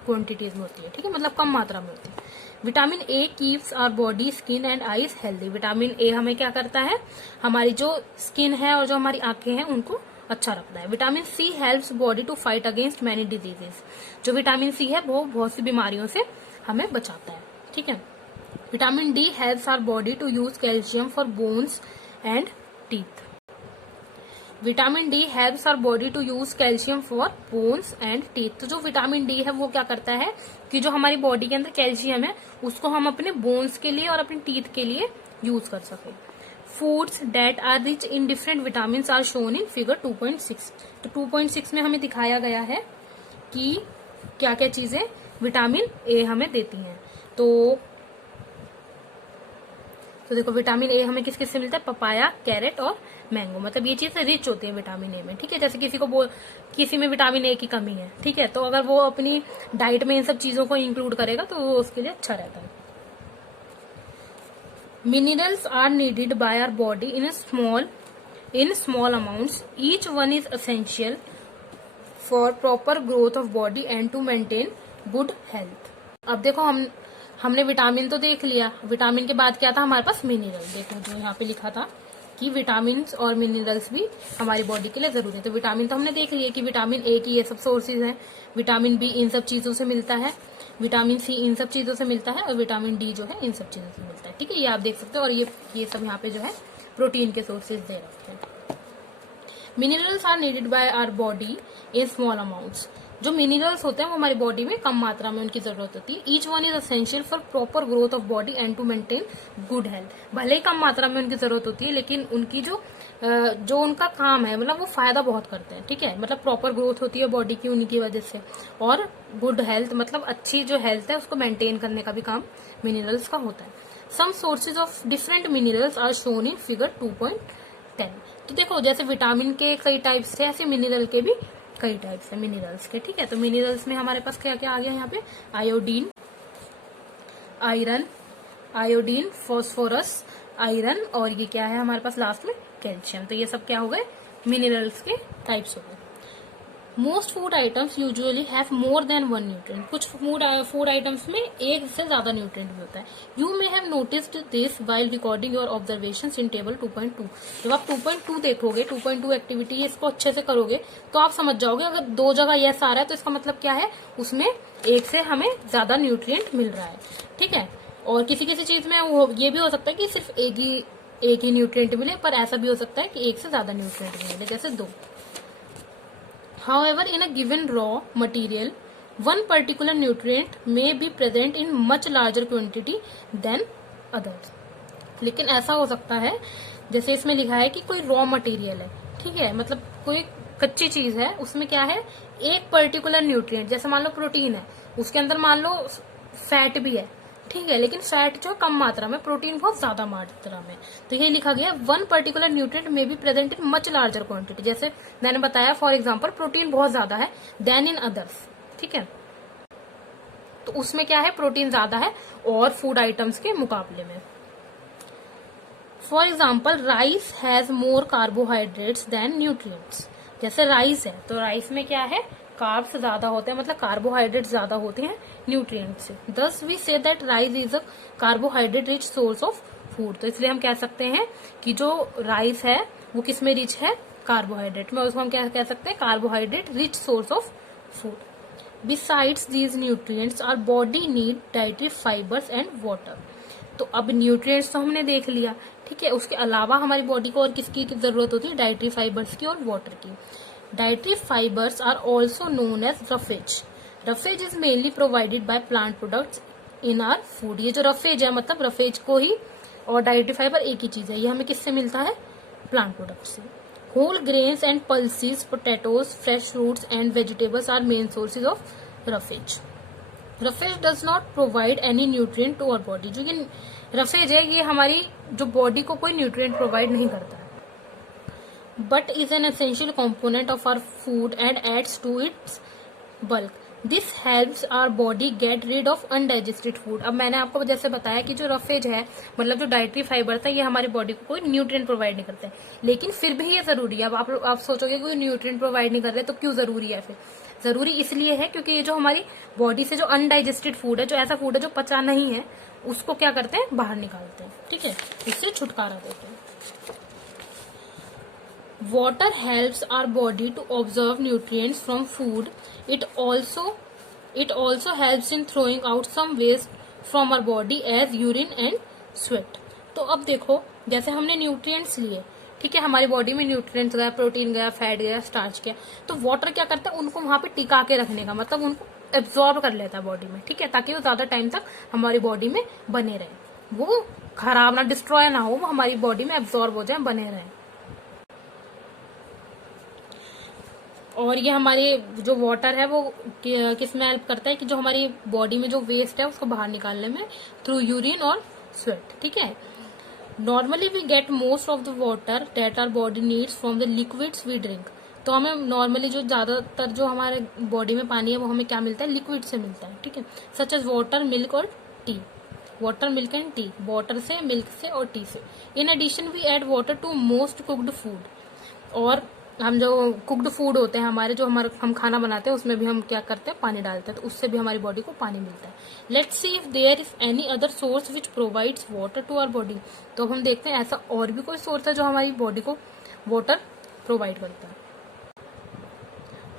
होती है, ठीक है, मतलब कम मात्रा में होती है। Vitamin A keeps our body, skin and eyes healthy. Vitamin A हमें क्या करता है, हमारी जो स्किन है और जो हमारी आंखें हैं उनको अच्छा रखता है। Vitamin C helps body to fight against many diseases. जो विटामिन सी है वो बहुत सी बीमारियों से हमें बचाता है, ठीक है। Vitamin D helps our body to use calcium for bones and teeth. Vitamin D helps our body to use calcium for bones and teeth. तो जो विटामिन डी है वो क्या करता है कि जो हमारी बॉडी के अंदर कैल्शियम है उसको हम अपने बोन्स के लिए और अपने टीथ के लिए यूज कर सके। Foods that are rich in different vitamin are shown in figure 2.6। तो 2.6 में हमें दिखाया गया है कि क्या क्या चीजें विटामिन ए हमें देती हैं। तो देखो विटामिन ए हमें किस किस से मिलता है, पपाया, कैरेट और मैंगो। मतलब ये चीजें रिच होती है विटामिन ए में, ठीक है। जैसे किसी में विटामिन ए की कमी है, ठीक है, तो अगर वो अपनी डाइट में इन सब चीजों को इंक्लूड करेगा तो वो उसके लिए अच्छा रहता है। Minerals are needed by our body in small amounts. Each one is essential for proper growth of body and to maintain good health. अब देखो हमने विटामिन तो देख लिया, विटामिन के बाद क्या था हमारे पास, मिनरल। देखो जो यहाँ पे लिखा था कि विटामिन और मिनरल्स भी हमारी बॉडी के लिए जरूरी है। तो विटामिन तो हमने देख लिया कि विटामिन ए की ये सब सोर्सेज हैं, विटामिन बी इन सब चीजों से मिलता है, विटामिन सी इन सब चीजों से मिलता है और विटामिन डी जो है इन सब चीजों से मिलता है, ठीक है। ये आप देख सकते हो। और ये सब यहाँ पे जो है प्रोटीन के सोर्सेज दे रखे हैं। Minerals are needed by our body in small amounts. जो मिनरल्स होते हैं वो हमारी बॉडी में कम मात्रा में उनकी जरूरत होती है। Each one is essential for proper growth of body and to maintain good health. भले ही कम मात्रा में उनकी जरूरत होती है लेकिन उनकी जो उनका काम है मतलब वो फायदा बहुत करते हैं, ठीक है। मतलब प्रॉपर ग्रोथ होती है बॉडी की उन्हीं की वजह से, और गुड हेल्थ मतलब अच्छी जो हेल्थ है उसको मेंटेन करने का भी काम मिनरल्स का होता है। Some sources of different minerals are shown in figure 2.10। तो देखो जैसे विटामिन के कई टाइप्स थे, ऐसे मिनरल के भी कई टाइप्स है मिनरल्स के, ठीक है। तो मिनरल्स में हमारे पास क्या क्या आ गया यहाँ पे, आयोडीन, आयोडीन, फॉस्फोरस, आयरन, और ये क्या है हमारे पास लास्ट में, कैल्शियम। तो ये सब क्या हो गए, मिनरल्स के टाइप्स हो गए। Most food items usually have more than one nutrient. कुछ फूड आइटम्स में एक से ज्यादा न्यूट्रिएंट भी होता है। You may have noticed this while recording your observations in table 2.2। जब आप 2.2 देखोगे, 2.2 एक्टिविटी इसको अच्छे से करोगे तो आप समझ जाओगे अगर दो जगह यस आ रहा है तो इसका मतलब क्या है, उसमें एक से हमें ज्यादा न्यूट्रिएंट मिल रहा है, ठीक है। और किसी किसी चीज में ये भी हो सकता है कि सिर्फ एक ही न्यूट्रिएंट मिले, पर ऐसा भी हो सकता है कि एक से ज्यादा न्यूट्रिएंट मिले, जैसे 2। However, in a given raw material, one particular nutrient may be present in much larger quantity than others. लेकिन ऐसा हो सकता है, जैसे इसमें लिखा है कि कोई रॉ मटेरियल है, ठीक है, मतलब कोई कच्ची चीज है, उसमें क्या है, एक पर्टिकुलर न्यूट्रिएंट, जैसे मान लो प्रोटीन है, उसके अंदर मान लो फैट भी है, ठीक है, लेकिन फैट जो कम मात्रा में, प्रोटीन बहुत ज्यादा मात्रा में। तो ये लिखा गया वन पर्टिकुलर न्यूट्रिएंट में be present in much larger quantity. जैसे मैंने बताया फॉर एग्जांपल प्रोटीन बहुत ज्यादा है देन इन अदर्स, ठीक है, तो उसमें क्या है, प्रोटीन ज्यादा है और फूड आइटम्स के मुकाबले में। For example rice has more carbohydrates than nutrients. जैसे राइस है तो राइस में क्या है, कार्ब्स ज्यादा होते हैं, मतलब कार्बोहाइड्रेट ज्यादा होते हैं न्यूट्रिएंट से। Thus we see that rice is a carbohydrate rich source of food. तो इसलिए हम कह सकते हैं कि जो राइस है वो किस में रिच है, कार्बोहाइड्रेट में। उसको हम क्या कह सकते हैं, carbohydrate rich source of food. Besides these nutrients our body need dietary fibres and water. तो अब न्यूट्रिएंट्स तो हमने देख लिया, ठीक है। उसके अलावा हमारी बॉडी को और किसकी जरूरत होती है, डाइटरी फाइबर्स की और वाटर की। Dietary fibres are also known as roughage. Roughage is mainly provided by plant products in our food. ये जो रफेज है, मतलब रफेज को ही और डाइटरी फाइबर एक ही चीज है, ये हमें किससे मिलता है, प्लांट प्रोडक्ट से। Whole grains and pulses, potatoes, fresh fruits and vegetables are main sources of roughage. Roughage does not provide any nutrient to our body. जो ये रफेज है, ये हमारी जो बॉडी को कोई न्यूट्रिएंट प्रोवाइड नहीं करता है, but is an essential component of our food and adds to its bulk. This helps our body get rid of undigested food. अब मैंने आपको जैसे बताया कि जो रफेज है, मतलब जो डाइटरी फाइबर था, ये हमारी बॉडी को कोई न्यूट्रिएंट प्रोवाइड नहीं करते, लेकिन फिर भी ये जरूरी है। अब आप सोचोगे कोई न्यूट्रिएंट प्रोवाइड नहीं कर रहे तो क्यों जरूरी है, फिर जरूरी इसलिए है क्योंकि ये जो हमारी बॉडी से जो अनडाइजेस्टेड फूड है, जो ऐसा फूड है जो पचा नहीं है, उसको क्या करते हैं, बाहर निकालते हैं, ठीक है, उससे छुटकारा देते हैं। Water helps our body to absorb nutrients from food. It also helps in throwing out some waste from our body as urine and sweat. तो अब देखो, जैसे हमने न्यूट्रिएंट्स लिए, ठीक है, हमारी बॉडी में न्यूट्रिएंट्स गया, प्रोटीन गया, फैट गया, स्टार्च गया, तो वाटर क्या करता है, उनको वहां पे टिका के रखने का, मतलब उनको एब्जॉर्ब कर लेता है बॉडी में, ठीक है, ताकि वो ज्यादा टाइम तक हमारी बॉडी में बने रहे, वो खराब ना, डिस्ट्रॉय ना हो, वो हमारी बॉडी में एब्जॉर्ब हो जाए, बने रहे। और ये हमारे जो वाटर है वो किस में हेल्प करता है, कि जो हमारी बॉडी में जो वेस्ट है उसको बाहर निकालने में, थ्रू यूरिन और स्वेट, ठीक है। Normally we get most of the water that our body needs from the liquids we drink. तो हमें नॉर्मली जो ज्यादातर जो हमारे बॉडी में पानी है वो हमें क्या मिलता है, लिक्विड से मिलता है, ठीक है, सच एज वाटर, मिल्क और tea. Water, milk and tea, water से, मिल्क से और टी से। In addition we add water to most cooked food. और हम जो कुक्ड फूड होते हैं हमारे, जो हम खाना बनाते हैं, उसमें भी हम क्या करते हैं, पानी डालते हैं, तो उससे भी हमारी बॉडी को पानी मिलता है। Let's see if there is any other source which provides water to our body. तो हम देखते हैं ऐसा और भी कोई सोर्स है जो हमारी बॉडी को वाटर प्रोवाइड करता है।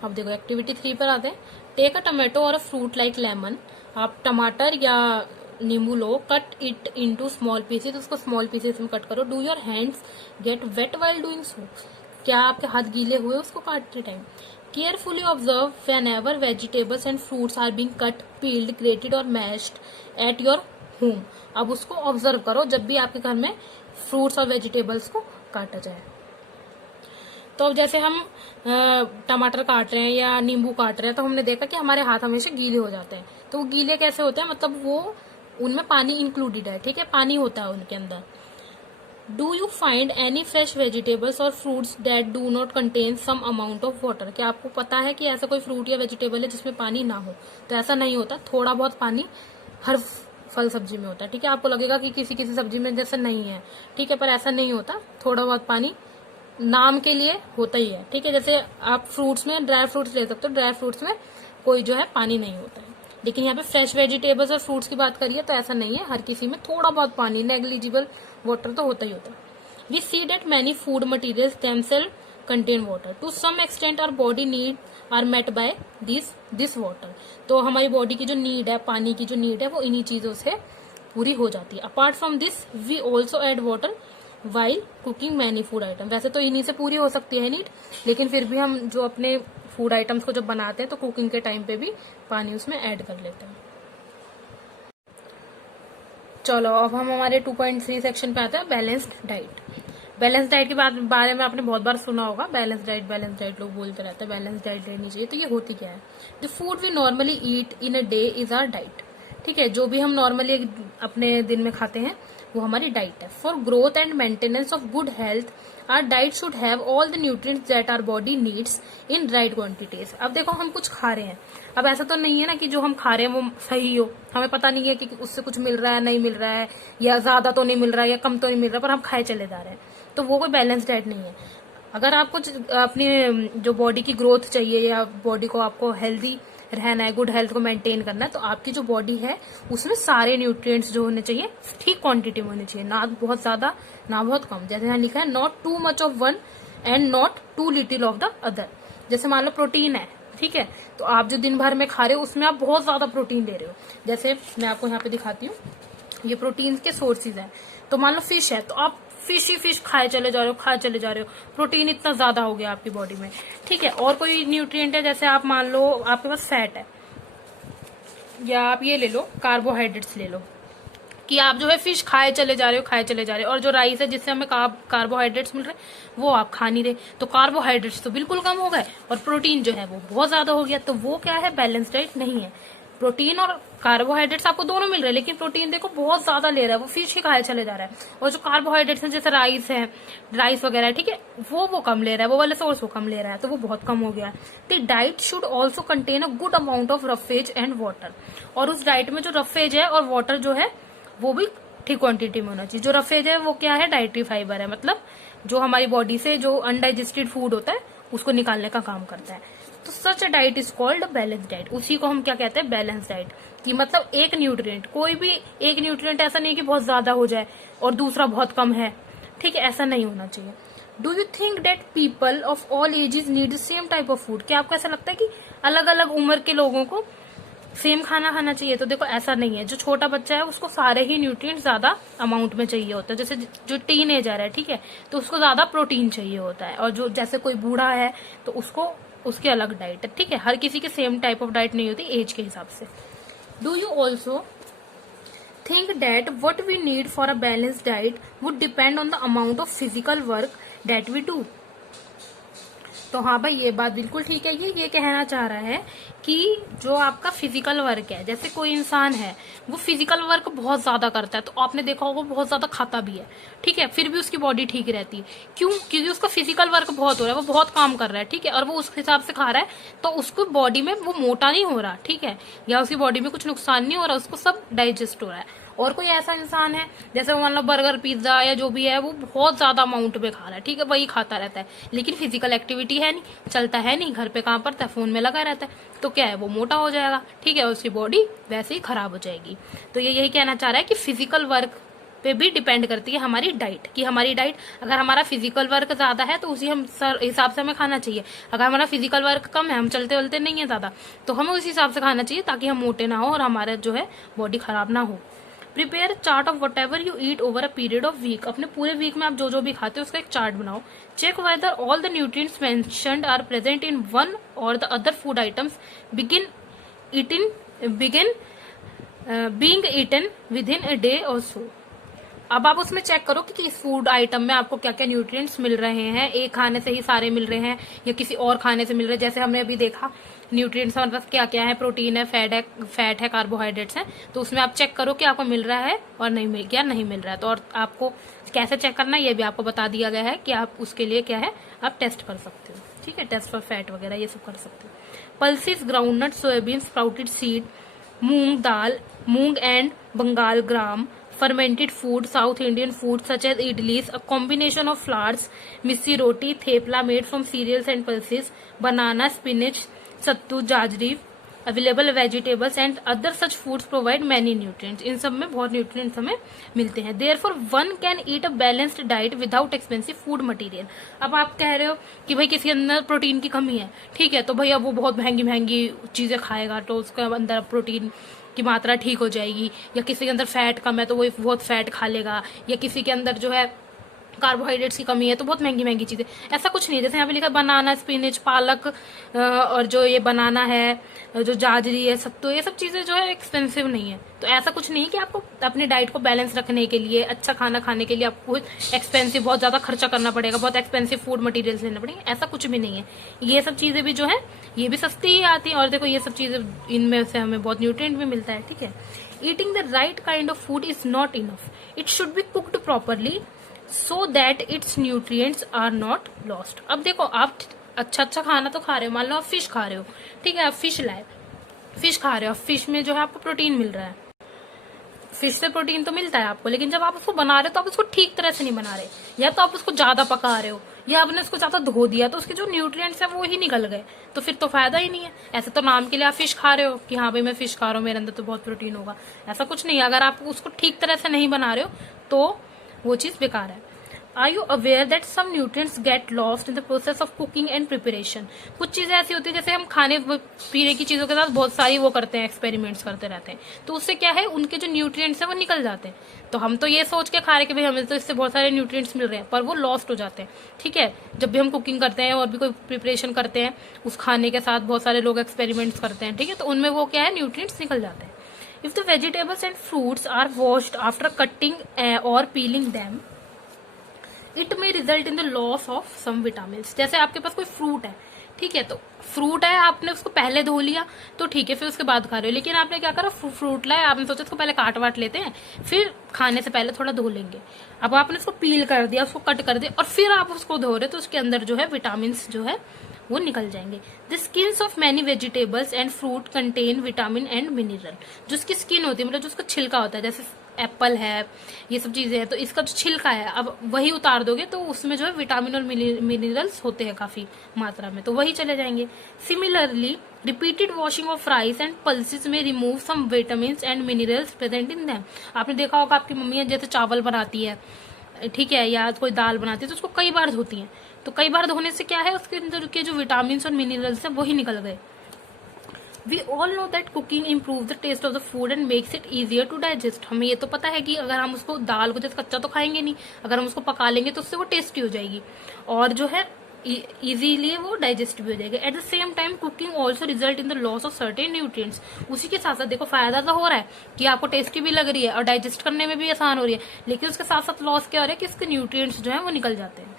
अब देखो एक्टिविटी 3 पर आते हैं। टेक अ टमाटो और अ फ्रूट लाइक लेमन। आप टमाटर या नींबू लो, cut it into small pieces, उसको स्मॉल पीसेस में कट करो। Do your hands get wet while doing so. क्या आपके हाथ गीले हुए उसको काटते time? Carefully observe whenever vegetables and fruits are being cut, peeled, grated और मैश्ड एट योर होम। अब उसको ऑब्जर्व करो जब भी आपके घर में फ्रूट्स और वेजिटेबल्स को काटा जाए। तो अब जैसे हम टमाटर काट रहे हैं या नींबू काट रहे हैं, तो हमने देखा कि हमारे हाथ हमेशा गीले हो जाते हैं। तो वो गीले कैसे होते हैं, मतलब वो उनमें पानी इंक्लूडेड है, ठीक है, पानी होता है उनके अंदर। Do you find any fresh vegetables और fruits that do not contain some amount of water. क्या आपको पता है कि ऐसा कोई फ्रूट या वेजिटेबल है जिसमें पानी ना हो? तो ऐसा नहीं होता, थोड़ा बहुत पानी हर फल सब्जी में होता है, ठीक है। आपको लगेगा कि किसी किसी सब्जी में जैसे नहीं है, ठीक है, पर ऐसा नहीं होता, थोड़ा बहुत पानी नाम के लिए होता ही है, ठीक है। जैसे आप फ्रूट्स में ड्राई फ्रूट्स ले सकते हो, ड्राई फ्रूट्स में कोई जो है पानी नहीं होता है, लेकिन यहाँ पे फ्रेश वेजिटेबल्स और फ्रूट्स की बात करिए तो ऐसा नहीं है, हर किसी में थोड़ा बहुत पानी, नेग्लिजिबल वाटर तो होता ही होता है। We see that many food materials themselves contain water to some extent. Our body need are met by this water. तो हमारी बॉडी की जो नीड है, पानी की जो नीड है, वो इन्हीं चीजों से पूरी हो जाती है। Apart from this we also add water while cooking many food item. वैसे तो इन्हीं से पूरी हो सकती है नीड, लेकिन फिर भी हम जो अपने फूड आइटम्स को जब बनाते हैं तो कुकिंग के टाइम पे भी पानी उसमें ऐड कर लेते हैं। चलो अब हम हमारे 2.3 सेक्शन पे आते हैं, बैलेंस्ड डाइट। बैलेंस डाइट के बारे में आपने बहुत बार सुना होगा, बैलेंस डाइट लोग बोलते रहते हैं, बैलेंस डाइट लेनी चाहिए। तो ये होती क्या है? The food we normally eat in a day is our diet, ठीक है। जो भी हम नॉर्मली अपने दिन में खाते हैं वो हमारी डाइट है। For growth and maintenance of good health our diet should have all the nutrients that our body needs in right quantities. अब देखो हम कुछ खा रहे हैं, अब ऐसा तो नहीं है ना कि जो हम खा रहे हैं वो सही हो, हमें पता नहीं है कि उससे कुछ मिल रहा है नहीं मिल रहा है, या ज्यादा तो नहीं मिल रहा है या कम तो नहीं मिल रहा, पर हम खाए चले जा रहे हैं, तो वो कोई बैलेंस डाइट नहीं है। अगर आपको अपनी जो बॉडी की ग्रोथ चाहिए या बॉडी को आपको हेल्दी रहना है, गुड हेल्थ को मेंटेन करना है, तो आपकी जो बॉडी है उसमें सारे न्यूट्रिएंट्स जो होने चाहिए ठीक क्वांटिटी में होने चाहिए, ना बहुत ज्यादा ना बहुत कम। जैसे यहाँ लिखा है not too much of one and not too little of the other. जैसे मान लो प्रोटीन है, ठीक है, तो आप जो दिन भर में खा रहे हो उसमें आप बहुत ज्यादा प्रोटीन ले रहे हो। जैसे मैं आपको यहाँ पे दिखाती हूँ, ये प्रोटीन के सोर्सेज हैं। तो मान लो फिश है, तो आप फिश ही फिश खाए चले जा रहे हो, खाए चले जा रहे हो, प्रोटीन इतना ज्यादा हो गया आपकी बॉडी में, ठीक है। और कोई न्यूट्रिएंट है, जैसे आप मान लो आपके पास फैट है, या आप ये ले लो कार्बोहाइड्रेट्स ले लो, कि आप जो है फिश खाए चले जा रहे हो, खाए चले जा रहे हो, और जो राइस है जिससे हमें कार्बोहाइड्रेट्स मिल रहे हैं वो आप खा नहीं रहे, तो कार्बोहाइड्रेट्स तो बिल्कुल कम हो गए और प्रोटीन जो है वो बहुत ज्यादा हो गया। तो वो क्या है, बैलेंस डाइट नहीं है। प्रोटीन और कार्बोहाइड्रेट्स आपको दोनों मिल रहे हैं, लेकिन प्रोटीन देखो बहुत ज्यादा ले रहा है, वो फिश ही खाए चले जा रहा है, और जो कार्बोहाइड्रेट्स हैं जैसे राइस वगैरह, ठीक है, वो कम ले रहा है, वो वाले सोर्स वो कम ले रहा है, तो वो बहुत कम हो गया है। The diet should also contain a good amount of roughage and water, और उस डाइट में जो रफेज है और वाटर जो है वो भी ठीक क्वांटिटी में होना चाहिए। जो रफेज है वो क्या है, डाइटरी फाइबर है, मतलब जो हमारी बॉडी से जो अनडाइजेस्टेड फूड होता है उसको निकालने का काम करता है। तो such a diet is called balance diet. उसी को हम क्या कहते हैं, बैलेंस डाइट, कि मतलब एक न्यूट्रिएंट, कोई भी एक न्यूट्रिएंट ऐसा नहीं कि बहुत ज्यादा हो जाए और दूसरा बहुत कम है, ठीक है, ऐसा नहीं होना चाहिए। Do you think that people of all ages need same type of food? क्या आपको ऐसा लगता है कि अलग अलग उम्र के लोगों को सेम खाना खाना चाहिए? तो देखो ऐसा नहीं है। जो छोटा बच्चा है उसको सारे ही न्यूट्रिएंट्स ज्यादा अमाउंट में चाहिए होता है। जैसे जो टीनेजर है, ठीक है, तो उसको ज्यादा प्रोटीन चाहिए होता है, और जो जैसे कोई बूढ़ा है तो उसको उसकी अलग डाइट है, ठीक है। हर किसी के सेम टाइप ऑफ डाइट नहीं होती एज के हिसाब से। Do you also think that what we need for a balanced diet would depend on the amount of physical work that we do? तो हाँ भाई, ये बात बिल्कुल ठीक है। ये कहना चाह रहा है कि जो आपका फिजिकल वर्क है, जैसे कोई इंसान है वो फिजिकल वर्क बहुत ज्यादा करता है, तो आपने देखा होगा बहुत ज्यादा खाता भी है, ठीक है, फिर भी उसकी बॉडी ठीक रहती है। क्यों? क्योंकि उसका फिजिकल वर्क बहुत हो रहा है, वो बहुत काम कर रहा है, ठीक है, और वो उस हिसाब से खा रहा है, तो उसको बॉडी में वो मोटा नहीं हो रहा, ठीक है, या उसकी बॉडी में कुछ नुकसान नहीं हो रहा, उसको सब डाइजेस्ट हो रहा है। और कोई ऐसा इंसान है जैसे मान लो बर्गर पिज्जा या जो भी है वो बहुत ज्यादा अमाउंट में खा रहा है, ठीक है, वही खाता रहता है, लेकिन फिजिकल एक्टिविटी है नहीं, चलता है नहीं, घर पे काम करता है, फोन में लगा रहता है, तो क्या है, वो मोटा हो जाएगा, ठीक है, उसकी बॉडी वैसे ही खराब हो जाएगी। तो ये यही कहना चाह रहा है कि फिजिकल वर्क पे भी डिपेंड करती है हमारी डाइट, कि हमारी डाइट, अगर हमारा फिजिकल वर्क ज्यादा है तो उसी हम हिसाब से हमें खाना चाहिए। अगर हमारा फिजिकल वर्क कम है, हम चलते वलते नहीं है ज्यादा, तो हमें उस हिसाब से खाना चाहिए, ताकि हम मोटे ना हो और हमारा जो है बॉडी खराब ना हो। Prepare chart of whatever you eat over a period of week. अपने पूरे वीक में आप जो जो भी खाते हो उसका एक चार्ट बनाओ। Check whether all the nutrients mentioned are present in one or the other food items begin being eaten within a day or so. अब आप उसमें चेक करो कि इस फूड आइटम में आपको क्या क्या न्यूट्रिएंट्स मिल रहे हैं, एक खाने से ही सारे मिल रहे हैं या किसी और खाने से मिल रहे हैं। जैसे हमने अभी देखा न्यूट्रिएंट्स हमारे पास क्या क्या है, प्रोटीन है, फैट है, कार्बोहाइड्रेट्स है, तो उसमें आप चेक करो कि आपको मिल रहा है और नहीं मिल गया, नहीं मिल रहा है। तो और आपको कैसे चेक करना है ये भी आपको बता दिया गया है कि आप उसके लिए क्या है, आप टेस्ट कर सकते हो, ठीक है, टेस्ट फॉर फैट वगैरह ये सब कर सकते हो। Pulses, groundnut, soybean, sprouted seed, moong dal, moong and Bengal gram, fermented food, South Indian food such as idlis, a combination of flours, missi roti, thepla made from cereals and pulses, banana, spinach, sattu, jajri, available vegetables and other such foods provide many nutrients. इन सब में बहुत न्यूट्रिएंट्स हमें मिलते हैं। Therefore one can eat a balanced diet without expensive food material. अब आप कह रहे हो कि भाई किसी अंदर प्रोटीन की कमी है, ठीक है, तो भैया वो बहुत महंगी महंगी चीजें खाएगा तो उसके अंदर प्रोटीन की मात्रा ठीक हो जाएगी, या किसी के अंदर फैट कम है तो वो बहुत फैट खा लेगा, या किसी के अंदर जो है कार्बोहाइड्रेट्स की कमी है तो बहुत महंगी महंगी चीजें। ऐसा कुछ नहीं है। जैसे यहाँ पे लिखा बनाना, स्पिनच, पालक, और जो ये बनाना है, जो जाजरी है, सत्तू, ये सब चीजें जो है एक्सपेंसिव नहीं है। तो ऐसा कुछ नहीं है कि आपको अपनी डाइट को बैलेंस रखने के लिए, अच्छा खाना खाने के लिए आपको एक्सपेंसिव बहुत ज्यादा खर्चा करना पड़ेगा, बहुत एक्सपेंसिव फूड मटेरियल्स लेने पड़ेंगे, ऐसा कुछ भी नहीं है। ये सब चीजें भी जो है ये भी सस्ती ही आती है, और देखो ये सब चीजें इनमें से हमें बहुत न्यूट्रिएंट भी मिलता है, ठीक है। Eating the right kind of food is not enough, it should be cooked properly so that its nutrients are not lost. अब देखो आप अच्छा खाना तो खा रहे हो, मान लो आप फिश खा रहे हो, ठीक है, आप फिश लाए, फिश खा रहे हो, फिश में जो है आपको प्रोटीन मिल रहा है, फिश से प्रोटीन तो मिलता है आपको, लेकिन जब आप उसको बना रहे हो तो आप उसको ठीक तरह से नहीं बना रहे, या तो आप उसको ज्यादा पका रहे हो या आपने उसको ज्यादा धो दिया, तो उसके जो न्यूट्रिएंट्स है वो ही निकल गए, तो फिर तो फायदा ही नहीं है। ऐसे तो नाम के लिए आप फिश खा रहे हो कि हाँ भाई मैं फिश खा रहा हूँ, मेरे अंदर तो बहुत प्रोटीन होगा, ऐसा कुछ नहीं है। अगर आप उसको ठीक तरह से नहीं बना रहे हो तो वो चीज बेकार है। Are you aware that some nutrients get lost in the process of cooking and preparation? कुछ चीजें ऐसी होती है, जैसे हम खाने पीने की चीजों के साथ बहुत सारी वो करते हैं, एक्सपेरिमेंट्स करते रहते हैं, तो उससे क्या है उनके जो न्यूट्रिएंट्स है वो निकल जाते हैं। तो हम तो ये सोच के खा रहे कि भाई हमें तो इससे बहुत सारे न्यूट्रिएंट्स मिल रहे हैं, पर वो लॉस्ट हो जाते हैं। ठीक है, जब भी हम कुकिंग करते हैं और भी कोई प्रिपरेशन करते हैं उस खाने के साथ, बहुत सारे लोग एक्सपेरिमेंट्स करते हैं, ठीक है, तो उनमें वो क्या है न्यूट्रिएंट्स निकल जाते हैं। If the vegetables and fruits are washed after cutting or peeling them, it may result in the loss of some vitamin. जैसे आपके पास कोई फ्रूट है, ठीक है, तो फ्रूट है, आपने उसको पहले धो लिया तो ठीक है, फिर उसके बाद खा रहे हो, लेकिन आपने क्या करा, फ्रूट लाए, आपने सोचा इसको पहले काट वाट लेते हैं, फिर खाने से पहले थोड़ा धो लेंगे। अब आपने उसको पील कर दिया, उसको कट कर दिया और फिर आप उसको धो रहे, तो उसके अंदर जो है विटामिन जो है वो निकल जाएंगे। The skins of many vegetables and fruit contain vitamin and mineral. जो उसकी स्किन होती है, मतलब जो उसका छिलका होता है, जैसे एप्पल है, ये सब चीजें हैं, तो इसका जो छिलका है अब वही उतार दोगे तो उसमें जो है विटामिन और मिनरल्स होते हैं काफी मात्रा में, तो वही चले जाएंगे। Similarly repeated washing of rice and pulses may remove some vitamin and minerals present in them. आपने देखा होगा आपकी मम्मी जैसे चावल बनाती है, ठीक है, या कोई दाल बनाती है, तो उसको कई बार धोती है, तो कई बार धोने से क्या है उसके अंदर के जो विटामिन और मिनरल्स है वही निकल गए। We all know that cooking improve the taste of the food and makes it easier to digest. हमें ये तो पता है कि अगर हम उसको दाल को जैसे कच्चा तो खाएंगे नहीं, अगर हम उसको पका लेंगे तो उससे वो टेस्टी हो जाएगी और जो है इजीली वो डाइजेस्ट भी हो जाएगा। At the same time cooking also result in the loss of certain nutrients. उसी के साथ साथ देखो फायदा तो हो रहा है कि आपको टेस्टी भी लग रही है और डाइजेस्ट करने में भी आसान हो रही है, लेकिन उसके साथ साथ लॉस क्या हो रहा है कि इसके न्यूट्रिएंट्स जो है वो निकल जाते हैं।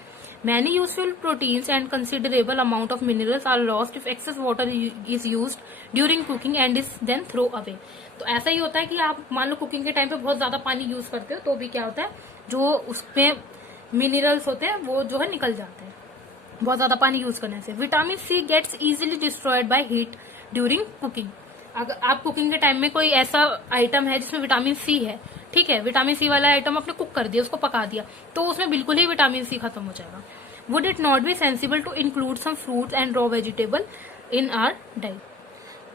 Many useful proteins and considerable amount of minerals are lost if excess water is used during cooking and is then throw away। तो ऐसा ही होता है कि आप मान लो कुकिंग के टाइम पे बहुत ज्यादा पानी यूज करते हो तो भी क्या होता है, जो उसमें मिनरल्स होते हैं वो जो है निकल जाते हैं बहुत ज्यादा पानी यूज करने से। Vitamin C gets easily destroyed by heat during cooking. अगर आप कुकिंग के टाइम में कोई ऐसा आइटम है जिसमें विटामिन सी है, ठीक है, विटामिन सी वाला आइटम आपने कुक कर दिया, उसको पका दिया, तो उसमें बिल्कुल ही विटामिन सी खत्म हो जाएगा। Would it not be sensible to include some fruits and raw vegetable in our diet?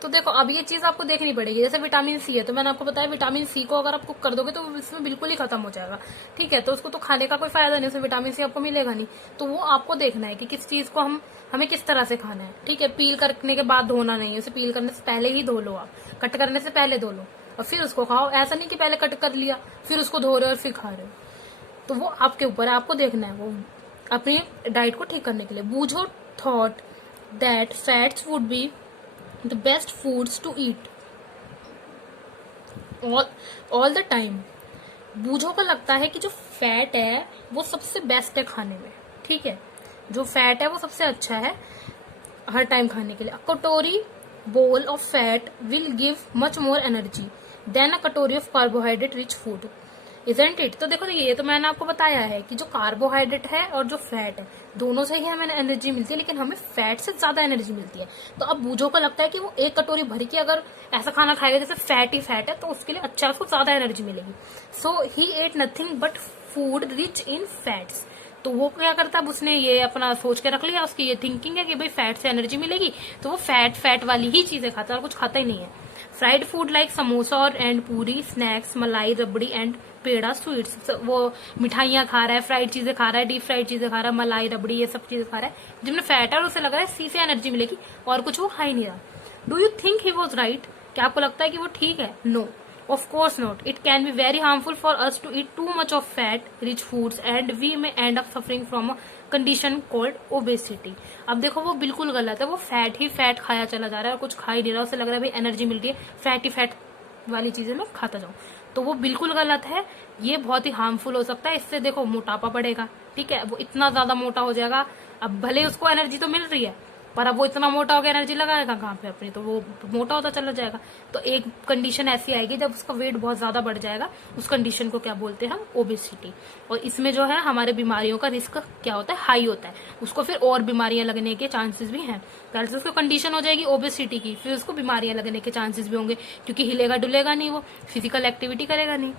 तो देखो अब ये चीज आपको देखनी पड़ेगी। जैसे विटामिन सी है, तो मैंने आपको बताया विटामिन सी को अगर आप कुक कर दोगे तो इसमें बिल्कुल ही खत्म हो जाएगा, ठीक है, तो उसको तो खाने का कोई फायदा नहीं, उसमें विटामिन सी आपको मिलेगा नहीं। तो वो आपको देखना है कि किस चीज को हमें किस तरह से खाना है, ठीक है। पील करने के बाद धोना नहीं है, उसे पील करने से पहले ही धो लो, आप कट करने से पहले धो लो और फिर उसको खाओ। ऐसा नहीं कि पहले कट कर लिया फिर उसको धो रहे हो और फिर खा रहे हो, तो वो आपके ऊपर है, आपको देखना है वो अपनी डाइट को ठीक करने के लिए। Boojho thought that fats would be the best foods to eat all the time. Boojho को लगता है कि जो फैट है वो सबसे बेस्ट है खाने में, ठीक है, जो फैट है वो सबसे अच्छा है हर टाइम खाने के लिए। अ कटोरी bowl of fat will give much more energy than a कटोरी of carbohydrate rich food, isn't it? तो देखो ये तो मैंने आपको बताया है कि जो कार्बोहाइड्रेट है और जो फैट है दोनों से ही हमें एनर्जी मिलती है, लेकिन हमें फैट से ज्यादा एनर्जी मिलती है। तो अब बूझो को लगता है कि वो एक कटोरी भर के अगर ऐसा खाना खाएगा जैसे फैट ही फैट है तो उसके लिए अच्छा, उसको ज्यादा एनर्जी मिलेगी। So he ate nothing but food rich in fats. तो वो क्या करता है, उसने ये अपना सोच के रख लिया, उसकी ये थिंकिंग है कि भाई फैट से एनर्जी मिलेगी, तो वो फैट वाली ही चीजें खाता है और कुछ खाता ही नहीं है। फ्राइड फूड लाइक समोसा और एंड पूरी, स्नैक्स, मलाई, रबड़ी एंड पेड़ा, स्वीट्स, वो मिठाइयां खा रहा है, फ्राइड चीजें खा रहा है, डीप फ्राइड चीजें खा रहा है, मलाई, रबड़ी, ये सब चीजें खा रहा है जिनमें फैट है और उसे लग रहा है सी से एनर्जी मिलेगी और कुछ वो खा ही नहीं रहा। Do you think he was right? क्या आपको लगता है कि वो ठीक है? No, of course not. It can be very harmful for us to eat too much of fat rich foods and we may end up suffering from a condition called obesity। अब देखो वो बिल्कुल गलत है, वो फैट ही फैट खाया चला जा रहा है और कुछ खा ही नहीं रहा, उसे लग रहा है भाई एनर्जी मिल रही है, फैट ही फैट वाली चीजें मैं खाता जाऊं, तो वो बिल्कुल गलत है। ये बहुत ही हार्मफुल हो सकता है, इससे देखो मोटापा बढ़ेगा, ठीक है, वो इतना ज्यादा मोटा हो जाएगा। अब भले उसको एनर्जी तो मिल रही है पर अब वो इतना मोटा हो गया, एनर्जी लगाएगा कहाँ पे अपनी, तो वो मोटा होता चला जाएगा। तो एक कंडीशन ऐसी आएगी जब उसका वेट बहुत ज्यादा बढ़ जाएगा, उस कंडीशन को क्या बोलते हैं हम, ओबेसिटी। और इसमें जो है हमारे बीमारियों का रिस्क क्या होता है, हाई होता है, उसको फिर और बीमारियां लगने के चांसेस भी हैं। पहले से उसको कंडीशन हो जाएगी ओबेसिटी की, फिर उसको बीमारियां लगने के चांसेस भी होंगे, क्योंकि हिलेगा डुलेगा नहीं, वो फिजिकल एक्टिविटी करेगा नहीं।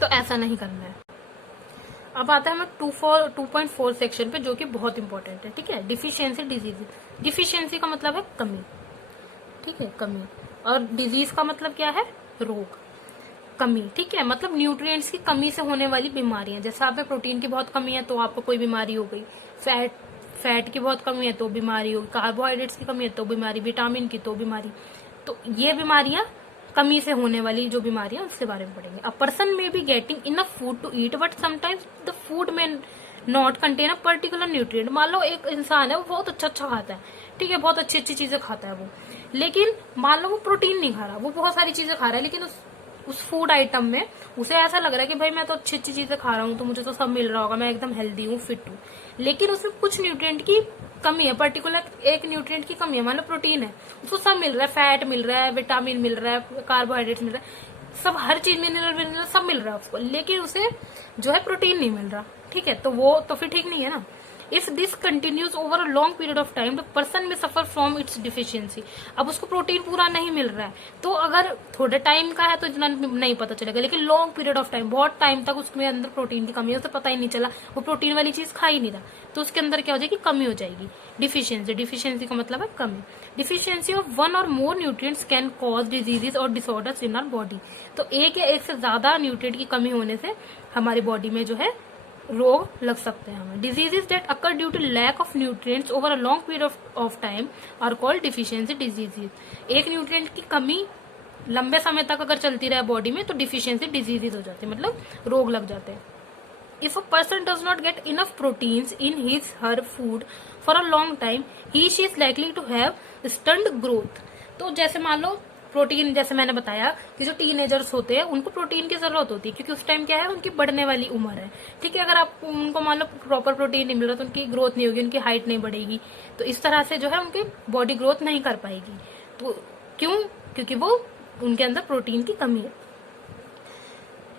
तो ऐसा नहीं करना है। अब आता है हमें 2.4 सेक्शन पे, जो कि बहुत इंपॉर्टेंट है, ठीक है। Deficiency disease. डिफिशियंसी का मतलब है कमी, ठीक है, कमी। और डिजीज का मतलब क्या है, रोग, कमी, ठीक है। मतलब न्यूट्रिएंट्स की कमी से होने वाली बीमारियां, जैसे आप में प्रोटीन की बहुत कमी है तो आपको कोई बीमारी हो गई, फैट की बहुत कमी है तो बीमारी हो, कार्बोहाइड्रेट्स की कमी है तो बीमारी, विटामिन की तो बीमारी। तो ये बीमारियां कमी से होने वाली जो बीमारियां, उसके बारे में पढ़ेंगे। A person may be getting enough food to eat but sometimes the food may not contain a particular nutrient. मान लो एक इंसान है, वो बहुत अच्छा खाता है, ठीक है, बहुत अच्छी अच्छी चीजें खाता है वो, लेकिन मान लो वो प्रोटीन नहीं खा रहा, वो बहुत सारी चीजें खा रहा है, लेकिन उस फूड आइटम में उसे ऐसा लग रहा है कि भाई मैं तो अच्छी अच्छी चीजें खा रहा हूँ, तो मुझे तो सब मिल रहा होगा, मैं एकदम हेल्दी हूँ, फिट हूँ, लेकिन उसमें कुछ न्यूट्रिएंट की कमी है, पर्टिकुलर एक न्यूट्रिएंट की कमी है। मान लो प्रोटीन है, उसको सब मिल रहा है, फैट मिल रहा है, विटामिन मिल रहा है, कार्बोहाइड्रेट मिल रहा है, सब हर चीज मिनरल सब मिल रहा है उसको, लेकिन उसे जो है प्रोटीन नहीं मिल रहा, ठीक है, तो वो तो फिर ठीक नहीं है ना। If this continues over a long period of time the person में सफर फ्रॉम इट्स डिफिशियंसी। अब उसको प्रोटीन पूरा नहीं मिल रहा है, तो अगर थोड़े टाइम का है तो इतना नहीं पता चलेगा, लेकिन लॉन्ग पीरियड ऑफ टाइम, बहुत टाइम तक उसके अंदर प्रोटीन की कमी है, उसे पता ही नहीं चला, वो प्रोटीन वाली चीज खा ही नहीं रहा, तो उसके अंदर क्या हो जाएगी, कमी हो जाएगी, डिफिशियंसी। डिफिशियंसी का मतलब है कमी। Deficiency of one or more nutrients can cause diseases और डिसऑर्डर्स इन आवर बॉडी। तो एक या एक से ज्यादा न्यूट्रिएंट की कमी होने से हमारी बॉडी में जो है रोग लग सकते हैं हमें। Diseases that occur due to lack of nutrients over a long period of time are called deficiency diseases. एक न्यूट्रिएंट की कमी लंबे समय तक अगर चलती रहे बॉडी में तो डिफिशियंसी डिजीजेस हो जाती है, मतलब रोग लग जाते हैं। If a person does not get enough proteins in his her food for a long time, he she is likely to have stunted growth। तो जैसे मान लो प्रोटीन, जैसे मैंने बताया कि जो टीनेजर्स होते हैं उनको प्रोटीन की जरूरत होती है, क्योंकि उस टाइम क्या है, उनकी बढ़ने वाली उम्र है, ठीक है। अगर आप उनको मान लो प्रॉपर प्रोटीन नहीं मिल रहा तो उनकी ग्रोथ नहीं होगी, उनकी हाइट नहीं बढ़ेगी, तो इस तरह से जो है उनकी बॉडी ग्रोथ नहीं कर पाएगी। तो क्यों, क्योंकि वो उनके अंदर प्रोटीन की कमी है।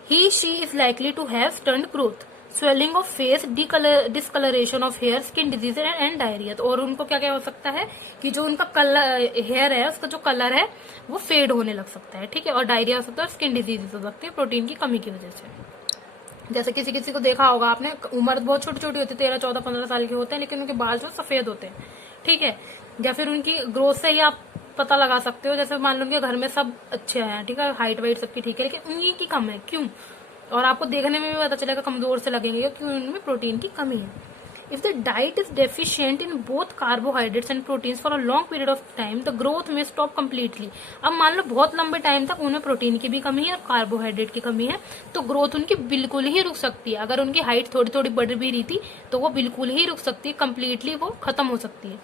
He she is likely to have stunted growth, swelling of face, discoloration of hair, skin disease and diarrhea। और उनको क्या क्या हो सकता है कि जो उनका कलर हेयर है, उसका जो कलर है वो फेड होने लग सकता है, ठीक है, और डायरिया हो सकता है, और स्किन डिजीज हो सकती है प्रोटीन की कमी की वजह से। जैसे किसी किसी को देखा होगा आपने, उम्र बहुत छोटी छोटी होती है, 13, 14, 15 साल के होते हैं, लेकिन उनके बाल जो सफेद होते हैं, ठीक है। या फिर उनकी ग्रोथ से ही आप पता लगा सकते हो, जैसे मान लो उनके घर में सब अच्छे हैं, ठीक है, हाइट वाइट सबकी ठीक है, लेकिन उन्हीं की कम है, क्यों, और आपको देखने में भी पता चलेगा कमजोर से लगेंगे, क्यों, उनमें प्रोटीन की कमी है। If the diet is deficient in both carbohydrates and proteins for a long period of time the growth में स्टॉप कम्प्लीटली। अब मान लो बहुत लंबे टाइम तक उन्हें प्रोटीन की भी कमी है और कार्बोहाइड्रेट की कमी है, तो ग्रोथ उनकी बिल्कुल ही रुक सकती है। अगर उनकी हाइट थोड़ी थोड़ी बढ़ भी रही थी तो वो बिल्कुल ही रुक सकती है, कम्प्लीटली वो खत्म हो सकती है,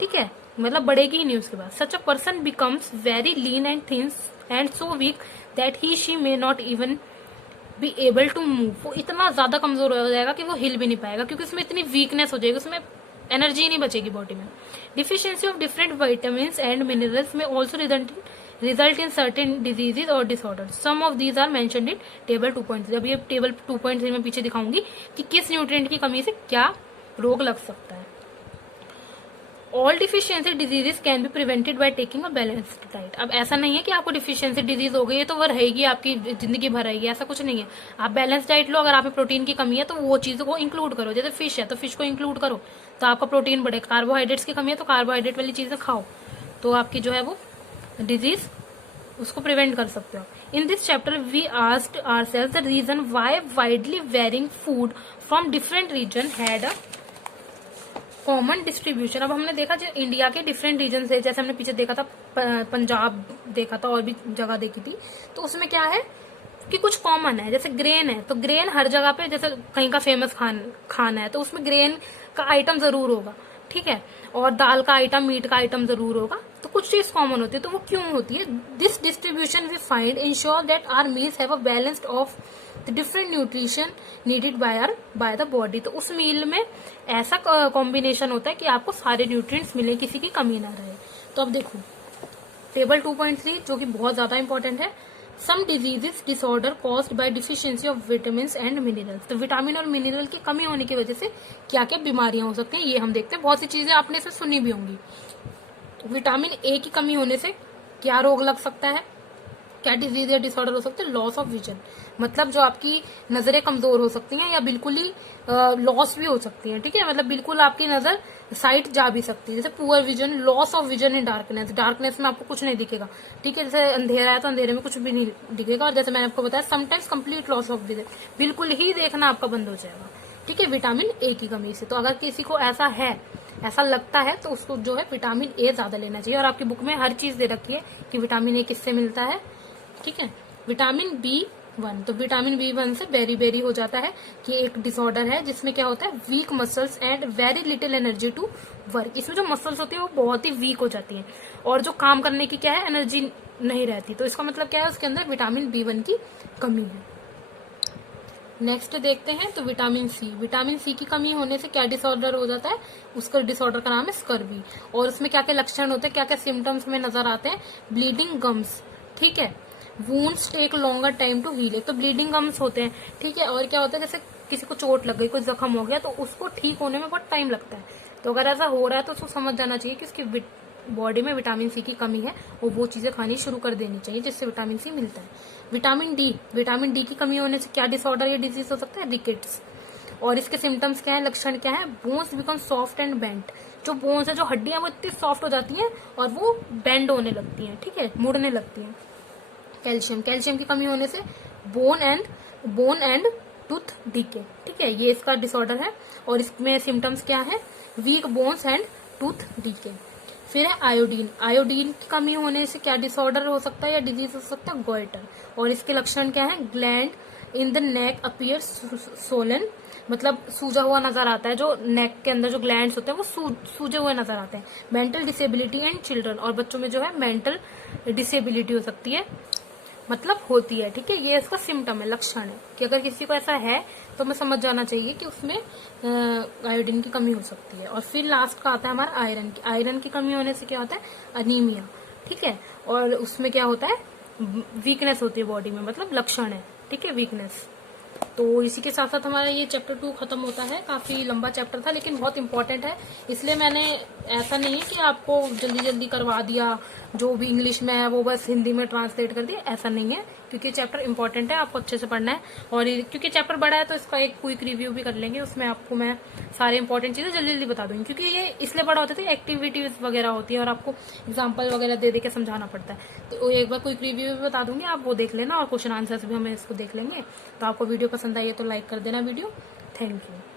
ठीक है, मतलब बढ़ेगी ही नहीं उसके बाद। Such a person becomes very lean and thin and so weak that he she may not even be able to move. वो इतना ज्यादा कमजोर हो जाएगा कि वो हिल भी नहीं पाएगा, क्योंकि उसमें इतनी वीकनेस हो जाएगी, उसमें एनर्जी नहीं बचेगी बॉडी में। Deficiency of different vitamin and minerals may also result in certain diseases or disorder. Some of these are mentioned in table 2.3। अब ये टेबल 2.3 में पीछे दिखाऊंगी कि किस न्यूट्रिएंट की कमी से क्या रोग लग सकता है। All deficiency diseases can be prevented by taking a balanced diet. अब ऐसा नहीं है कि आपको डिफिशियंसी डिजीज हो गई है तो वो रहेगी, आपकी जिंदगी भर रहेगी, ऐसा कुछ नहीं है। आप बैलेंस डाइट लो, अगर आप में प्रोटीन की कमी है तो वो चीजों को इंक्लूड करो, जैसे फिश है तो फिश को इंक्लूड करो तो आपका प्रोटीन बढ़े, कार्बोहाइड्रेट्स की कमी है तो कार्बोहाइड्रेट वाली चीजें खाओ, तो आपकी जो है वो डिजीज उसको प्रिवेंट कर सकते हो। In this chapter we asked ourselves the reason why widely varying food from different region had a common distribution. अब हमने देखा जो इंडिया के डिफरेंट रीजन से, जैसे हमने पीछे देखा था पंजाब देखा था और भी जगह देखी थी, तो उसमें क्या है कि कुछ कॉमन है। जैसे ग्रेन है तो ग्रेन हर जगह पे, जैसे कहीं का फेमस खाना है तो उसमें ग्रेन का आइटम जरूर होगा, ठीक है, और दाल का आइटम, मीट का आइटम जरूर होगा, तो कुछ चीज कॉमन होती है। तो वो क्यों होती है? This distribution we find ensure that our meals have a balanced of the different nutrition needed by the body. तो उस मील में ऐसा कॉम्बिनेशन होता है कि आपको सारे न्यूट्रिएंट्स मिले, किसी की कमी ना रहे। तो अब देखो टेबल 2.3 जो कि बहुत ज्यादा इंपॉर्टेंट है। Some diseases disorder caused by deficiency of vitamin and minerals. तो विटामिन और मिनरल की कमी होने की वजह से क्या क्या बीमारियां हो सकती हैं, ये हम देखते हैं। बहुत सी चीजें आपने से सुनी भी होंगी। विटामिन ए की कमी होने से क्या रोग लग सकता है, क्या डिजीज या डिसऑर्डर हो सकते हैं? लॉस ऑफ विजन, मतलब जो आपकी नजरें कमजोर हो सकती हैं या बिल्कुल ही लॉस भी हो सकती हैं, ठीक है। मतलब बिल्कुल आपकी नजर साइट जा भी सकती है, जैसे poor vision, loss of vision in darkness. Darkness में आपको कुछ नहीं दिखेगा, ठीक है। जैसे अंधेरा है तो अंधेरे में कुछ भी नहीं दिखेगा। और जैसे मैंने आपको बताया sometimes complete loss of vision, बिल्कुल ही देखना आपका बंद हो जाएगा, ठीक है, विटामिन ए की कमी से। तो अगर किसी को ऐसा है, ऐसा लगता है, तो उसको जो है विटामिन ए ज्यादा लेना चाहिए। और आपकी बुक में हर चीज दे रखी है कि विटामिन ए किससे मिलता है, ठीक है। विटामिन B1, तो विटामिन B1 से बेरी हो जाता है कि एक डिसऑर्डर है जिसमें क्या होता है, weak muscles and very little energy to work. इसमें जो मसल्स होती है वो बहुत ही वीक हो जाती हैं और जो काम करने की क्या है, एनर्जी नहीं रहती। तो इसका मतलब क्या है, उसके अंदर विटामिन B1 की कमी है। नेक्स्ट देखते हैं तो विटामिन सी। विटामिन सी की कमी होने से क्या डिसऑर्डर हो जाता है, उसका डिसऑर्डर का नाम है स्कर्वी। और उसमें क्या क्या लक्षण होते हैं, क्या क्या सिम्टम्स में नजर आते हैं, ब्लीडिंग गम्स, ठीक है, wounds take longer time to heal. एक तो ब्लीडिंग गम्स होते हैं, ठीक है। और क्या होता है, जैसे किसी को चोट लग गई, कोई जख्म हो गया, तो उसको ठीक होने में बहुत टाइम लगता है। तो अगर ऐसा हो रहा है तो उसको समझ जाना चाहिए कि उसकी बॉडी में विटामिन सी की कमी है और वो चीजें खानी शुरू कर देनी चाहिए जिससे विटामिन सी मिलता है। विटामिन डी, विटामिन डी की कमी होने से क्या डिसऑर्डर या डिजीज हो सकता है, रिकेट्स। और इसके सिम्टम्स क्या है, लक्षण क्या है, bones become soft and bent. जो बोन्स है, जो हड्डियां, वो इतनी सॉफ्ट हो जाती हैं और वो बेंड होने लगती हैं, ठीक है, मुड़ने लगती हैं। कैल्शियम, कैल्शियम की कमी होने से बोन एंड टूथ डीके, ठीक है, ये इसका डिसऑर्डर है। और इसमें सिम्टम्स क्या है, weak bones and tooth decay. फिर है आयोडीन, आयोडीन की कमी होने से क्या डिसऑर्डर हो सकता है या डिजीज हो सकता है, गोइटर। और इसके लक्षण क्या है, gland in the neck appear Solan, मतलब सूजा हुआ नजर आता है, जो नेक के अंदर जो ग्लैंड्स होते हैं वो सूजे हुए नजर आते हैं। मेंटल डिसेबिलिटी एंड चिल्ड्रन, और बच्चों में जो है मेंटल डिसेबिलिटी हो सकती है, मतलब होती है, ठीक है। ये इसका सिम्टम है, लक्षण है कि अगर किसी को ऐसा है तो हमें समझ जाना चाहिए कि उसमें आयोडीन की कमी हो सकती है। और फिर लास्ट का आता है हमारा आयरन की। आयरन की कमी होने से क्या होता है, अनीमिया, ठीक है। और उसमें क्या होता है, वीकनेस होती है बॉडी में, मतलब लक्षण है, ठीक है, वीकनेस। तो इसी के साथ साथ हमारा ये चैप्टर 2 खत्म होता है। काफी लंबा चैप्टर था लेकिन बहुत इंपॉर्टेंट है, इसलिए मैंने, ऐसा नहीं है कि आपको जल्दी जल्दी करवा दिया, जो भी इंग्लिश में है वो बस हिंदी में ट्रांसलेट कर दिया, ऐसा नहीं है, क्योंकि चैप्टर इंपॉर्टेंट है, आपको अच्छे से पढ़ना है। और क्योंकि चैप्टर बड़ा है तो इसका एक क्विक रिव्यू भी कर लेंगे, उसमें आपको मैं सारे इंपॉर्टेंट चीजें जल्दी जल्दी बता दूंगी, क्योंकि ये इसलिए बड़ा होता है, एक्टिविटीज वगैरह होती है और आपको एग्जाम्पल वगैरह दे के समझाना पड़ता है। तो एक बार क्विक रिव्यू भी बता दूंगी, आप वो देख लेना, और क्वेश्चन आंसर्स भी हमें इसको देख लेंगे। तो आपको वीडियो पसंद आई है तो लाइक कर देना वीडियो। Thank you.